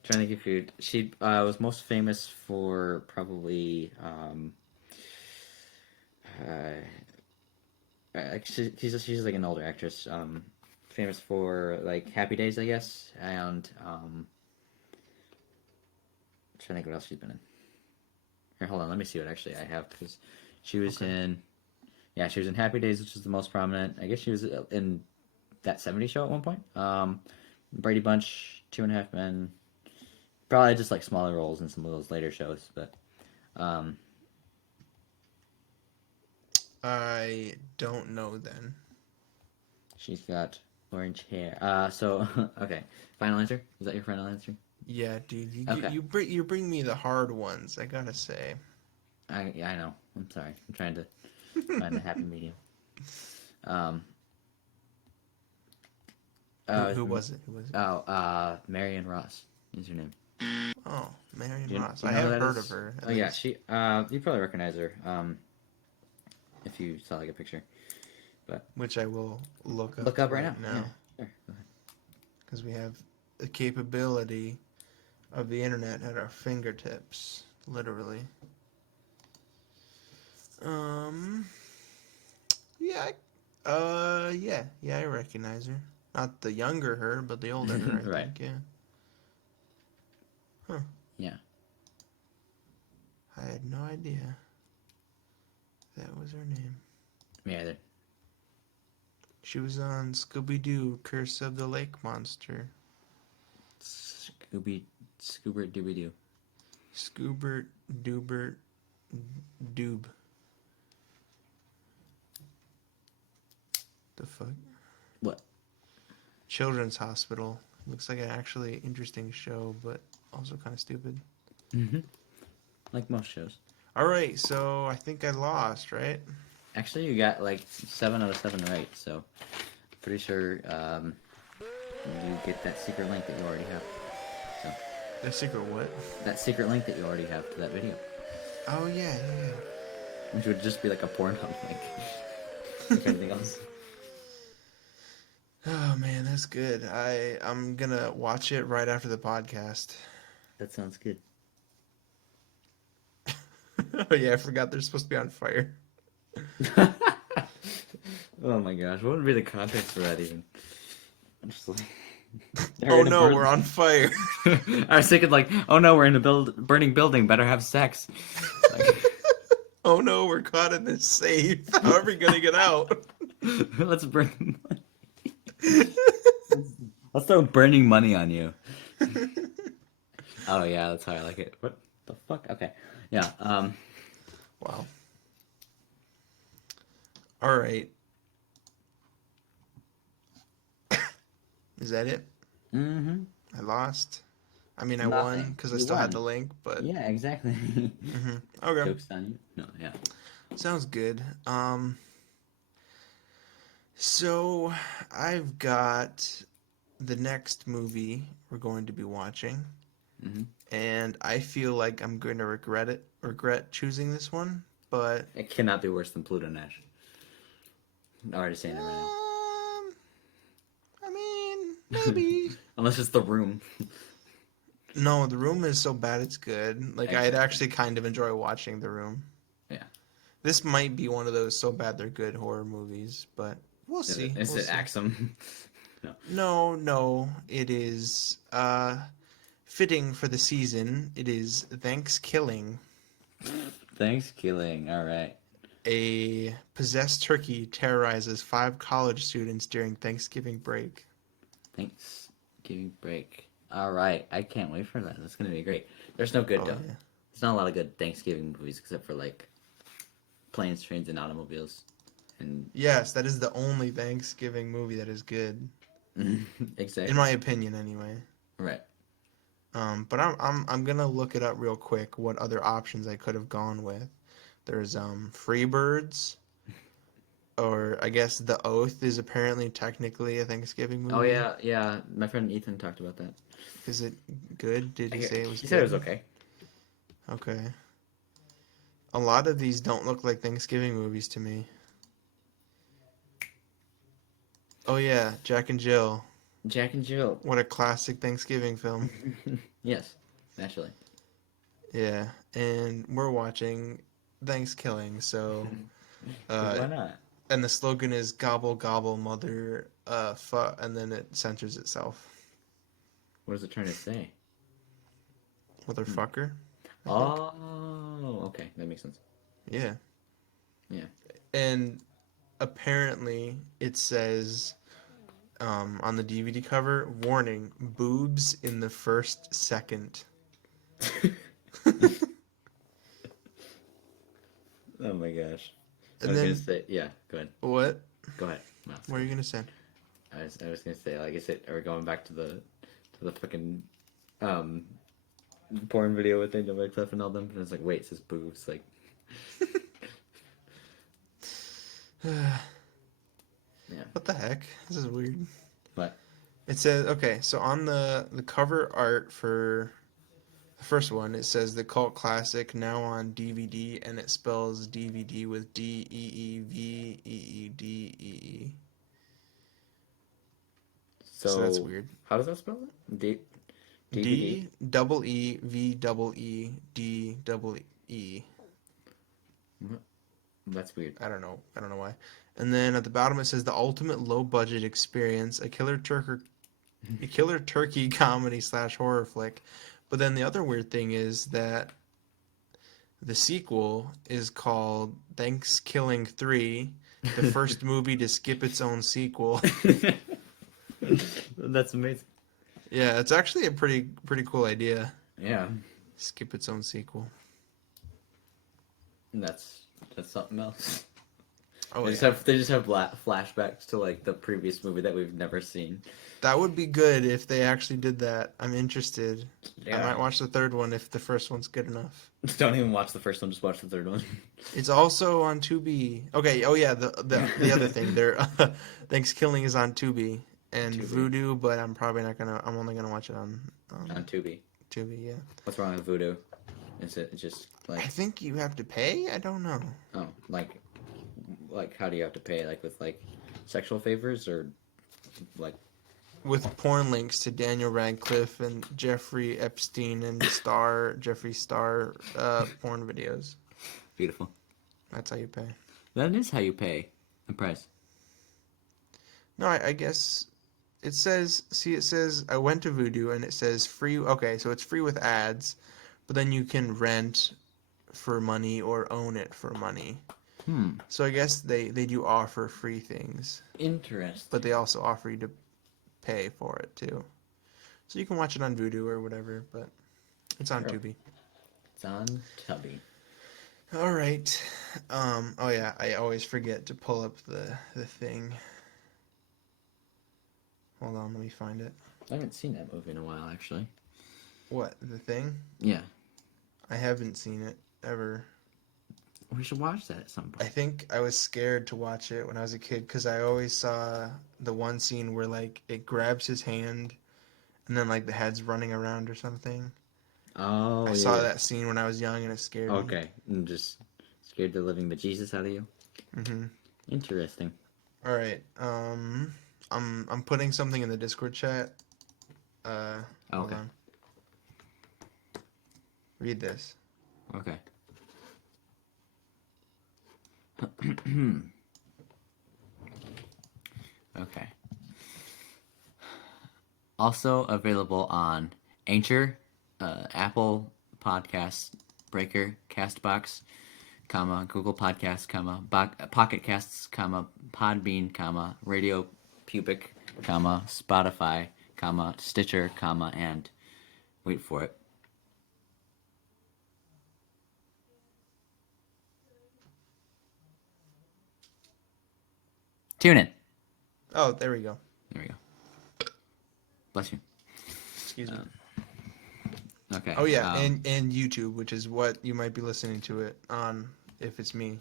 Trying to think if you. She was most famous for probably. She's like an older actress. Famous for like Happy Days, I guess, and trying to think what else she's been in. Here, hold on. Let me see what actually I have because she was in. Yeah, she was in Happy Days, which is the most prominent. I guess she was in that '70s show at one point. Brady Bunch, Two and a Half Men. Probably just like smaller roles in some of those later shows, but. I don't know then. She's got orange hair. So okay. Final answer? Is that your final answer? Yeah, dude, Okay. you bring me the hard ones. I gotta say. I know. I'm sorry. I'm trying to find the happy medium. Who was it? Oh, Marion Ross is her name. Oh, Marion Do you Ross. know I who have that heard is? of her. Oh yeah, she. You probably recognize her. If you saw like a picture. Which I will look up right now. now. Yeah, sure. Go ahead. Because we have the capability of the internet at our fingertips, literally. Yeah, I recognize her. Not the younger her, but the older her, I Right. think, yeah. Huh. Yeah. I had no idea that was her name. Me either. She was on Scooby-Doo, Curse of the Lake Monster. Scoobert Dooby Doo. Scoobert, Doobert, Doob. The fuck? What? Children's Hospital. Looks like an actually interesting show, but also kind of stupid. Mm-hmm. Like most shows. Alright, so I think I lost, right? Actually, you got like 7 out of 7 right, so pretty sure you get that secret link that you already have. So The secret what? that secret link that you already have to that video, Oh, yeah. which would just be like a Pornhub link, like anything else. Oh, man, that's good. I'm gonna watch it right after the podcast. That sounds good. Oh, yeah, I forgot they're supposed to be on fire. Oh my gosh, what would be the context for that even? I'm just like, Oh, no, we're on fire. I was thinking like, oh no, we're in a burning building. Better have sex. Like, Oh, no, we're caught in this safe. How are we gonna get out? let's burn. Let's throw burning money on you. Oh yeah, that's how I like it. What the fuck? Okay, yeah. Wow. All right. Is that it? Mm-hmm. I lost. I mean, I Nothing. won because I You still had won. the link, but Yeah, exactly. okay, Jokes on you. No, yeah. sounds good. So I've got the next movie we're going to be watching, Mm-hmm. and I feel like I'm going to regret choosing this one, but It cannot be worse than Pluto Nash. I'm already saying it right now. I mean, maybe. Unless it's The Room. No, The Room is so bad it's good. Like I'd Exactly. actually kind of enjoy watching The Room. Yeah. This might be one of those so bad they're good horror movies, but we'll see. Is We'll it see. Axum? No, it is fitting for the season. It is Thanksgiving. Thanksgiving. All right. A possessed turkey terrorizes 5 college students during Thanksgiving break. Thanksgiving break. All right. I can't wait for that. That's gonna be great. There's no good Oh, though. yeah. There's not a lot of good Thanksgiving movies except for like Planes, Trains, and Automobiles. And Yes, that is the only Thanksgiving movie that is good, exactly. in my opinion, anyway. Right. But I'm gonna look it up real quick. What other options I could have gone with? There's Freebirds, or I guess The Oath is apparently technically a Thanksgiving movie. Oh yeah, yeah. My friend Ethan talked about that. Is it good? Did he say it was He good? said it was okay. Okay. A lot of these don't look like Thanksgiving movies to me. Oh yeah, Jack and Jill. Jack and Jill. What a classic Thanksgiving film. Yes, naturally. Yeah, and we're watching Thanksgiving, so Why not? and the slogan is "Gobble gobble, mother, and then it censors itself. What is it trying to say? Motherfucker. I think. Oh, okay, that makes sense. Yeah. Yeah. And apparently it says on the DVD cover, warning, boobs in the first second. Oh my gosh. I And was then gonna say, yeah. Go ahead. what? Go ahead. No, What are you gonna say? I was gonna say, like I said, are we going back to the fucking porn video with Angel Cliff and all them? And it's like, wait, it says boobs. Like, yeah. What the heck? This is weird. What? It says, okay, so on the cover art for the first one, it says the cult classic now on DVD, and it spells DVD with DEEVEEDEE. So that's weird. How does that spell it? D double E V double E D double E. That's weird. I don't know why. And then at the bottom it says the ultimate low budget experience, a killer turkey comedy / horror flick. But then the other weird thing is that the sequel is called Thanksgiving 3, the first movie to skip its own sequel. That's amazing. Yeah, it's actually a pretty cool idea. Yeah. Skip its own sequel. That's something else. Oh, They just have flashbacks to like the previous movie that we've never seen. That would be good if they actually did that. I'm interested. Yeah. I might watch the third one if the first one's good enough. Don't even watch the first one. Just watch the third one. It's also on Tubi. Okay. Oh yeah. The other thing, Thanksgiving is on Tubi and Tubi. Vudu, but I'm probably not gonna. I'm only gonna watch it on Tubi. Tubi. Yeah. What's wrong with Voodoo? Is it just I like think you have to pay. I don't know. like how do you have to pay? Like with like sexual favors or like With porn links to Daniel Radcliffe and Jeffrey Epstein and Jeffree Star porn videos. beautiful? That's how you pay. That is how you pay the price. No, I guess it says. See, it says I went to Vudu and it says free. Okay, so it's free with ads, but then you can rent for money or own it for money. So I guess they do offer free things, Interesting. but they also offer you to pay for it too. So you can watch it on Vudu or whatever, but it's on Sure. Tubi. It's on Tubby. All right. Oh yeah, I always forget to pull up the thing. Hold on, let me find it. I haven't seen that movie in a while, actually. What, the thing? Yeah. I haven't seen it ever. We should watch that at some I point. think I was scared to watch it when I was a kid because I always saw the one scene where like it grabs his hand and then like the head's running around or something. Oh, I saw that scene when I was young and it scared me. Okay. I'm just scared the living bejesus out of you. Mm-hmm. Interesting. All right. I'm putting something in the Discord chat. Hold Okay. on. Read this. Okay. Okay. Also available on Anchor, Apple Podcasts, Breaker, Castbox, Google Podcasts, Pocket Casts, Podbean, Radio Public, Spotify, Stitcher, and wait for it. Tune in. Oh, there we go. There we go. Bless you. Excuse me. Okay. Oh yeah, and YouTube, which is what you might be listening to it on if it's me.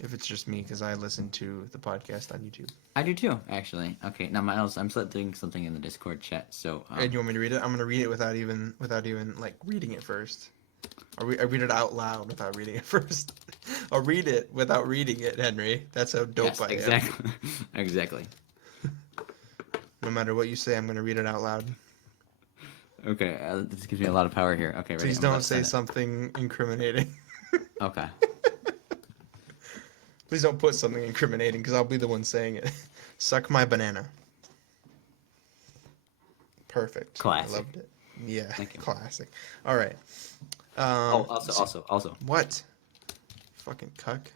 If it's just me, because I listen to the podcast on YouTube. I do too, actually. Okay, now Miles, I'm still doing something in the Discord chat, so. And you want me to read it? I'm gonna read it without even like reading it first. I read it out loud without reading it first. I'll read it without reading it, Henry. That's how dope Yes, I am. exactly. Exactly. No matter what you say, I'm gonna read it out loud. Okay, this gives me a lot of power here. Okay, ready? Please I'm don't about to say send it. something incriminating. Okay. Please don't put something incriminating, because I'll be the one saying it. Suck my banana. Perfect. Classic. I loved it. Yeah, Thank you. classic. All right. Also. What? Fucking cuck.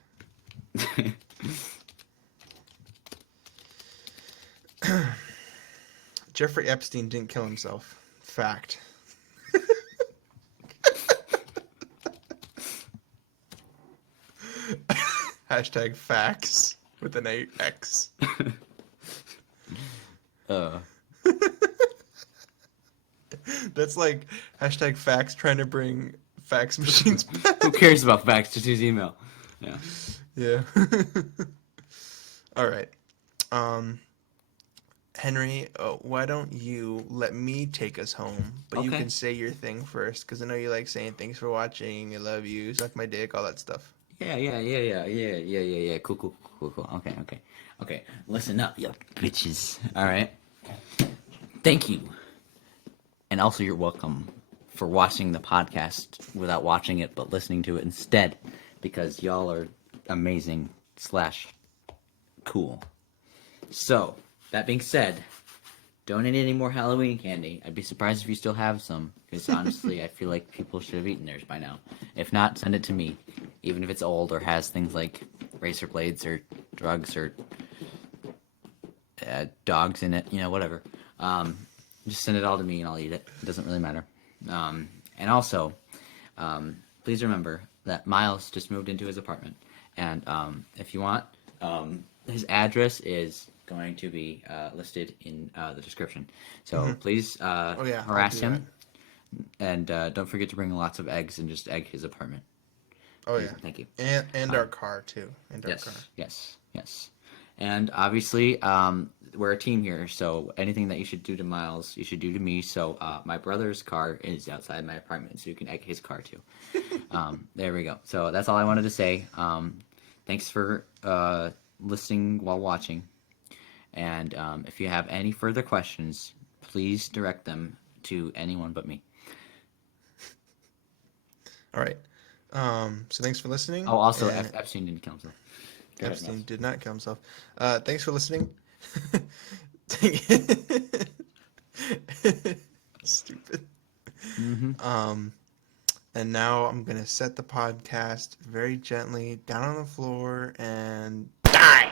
Jeffrey Epstein didn't kill himself. Fact. Hashtag facts with an 8X. That's like hashtag facts trying to bring fax machines back. Who cares about facts? Just use email. Yeah. Yeah. All right. Henry, why don't you let me take us home? But you Okay. can say your thing first, because I know you like saying thanks for watching, I love you, suck my dick, all that stuff. Yeah. Cool. Okay. Listen up, you bitches. All right. thank you. And also, you're welcome for watching the podcast without watching it, but listening to it instead, because y'all are amazing / cool. So, that being said, don't eat any more Halloween candy. I'd be surprised if you still have some, because honestly, I feel like people should have eaten theirs by now. If not, send it to me, even if it's old or has things like razor blades or drugs or dogs in it, whatever. Just send it all to me and I'll eat it. It doesn't really matter. And also, please remember that Miles just moved into his apartment. And if you want, his address is going to be listed in the description. So please harass him. And don't forget to bring lots of eggs and just egg his apartment. Oh, yeah. Thank you. And our car, too. And our car. Yes. And obviously, we're a team here, so anything that you should do to Miles, you should do to me. So my brother's car is outside my apartment, so you can egg his car, too. There we go. So that's all I wanted to say. Thanks for listening while watching. And if you have any further questions, please direct them to anyone but me. All right. So thanks for listening. Oh, also, Epstein didn't kill himself. Epstein did not kill himself. Thanks for listening. Stupid. And now I'm going to set the podcast very gently down on the floor and die.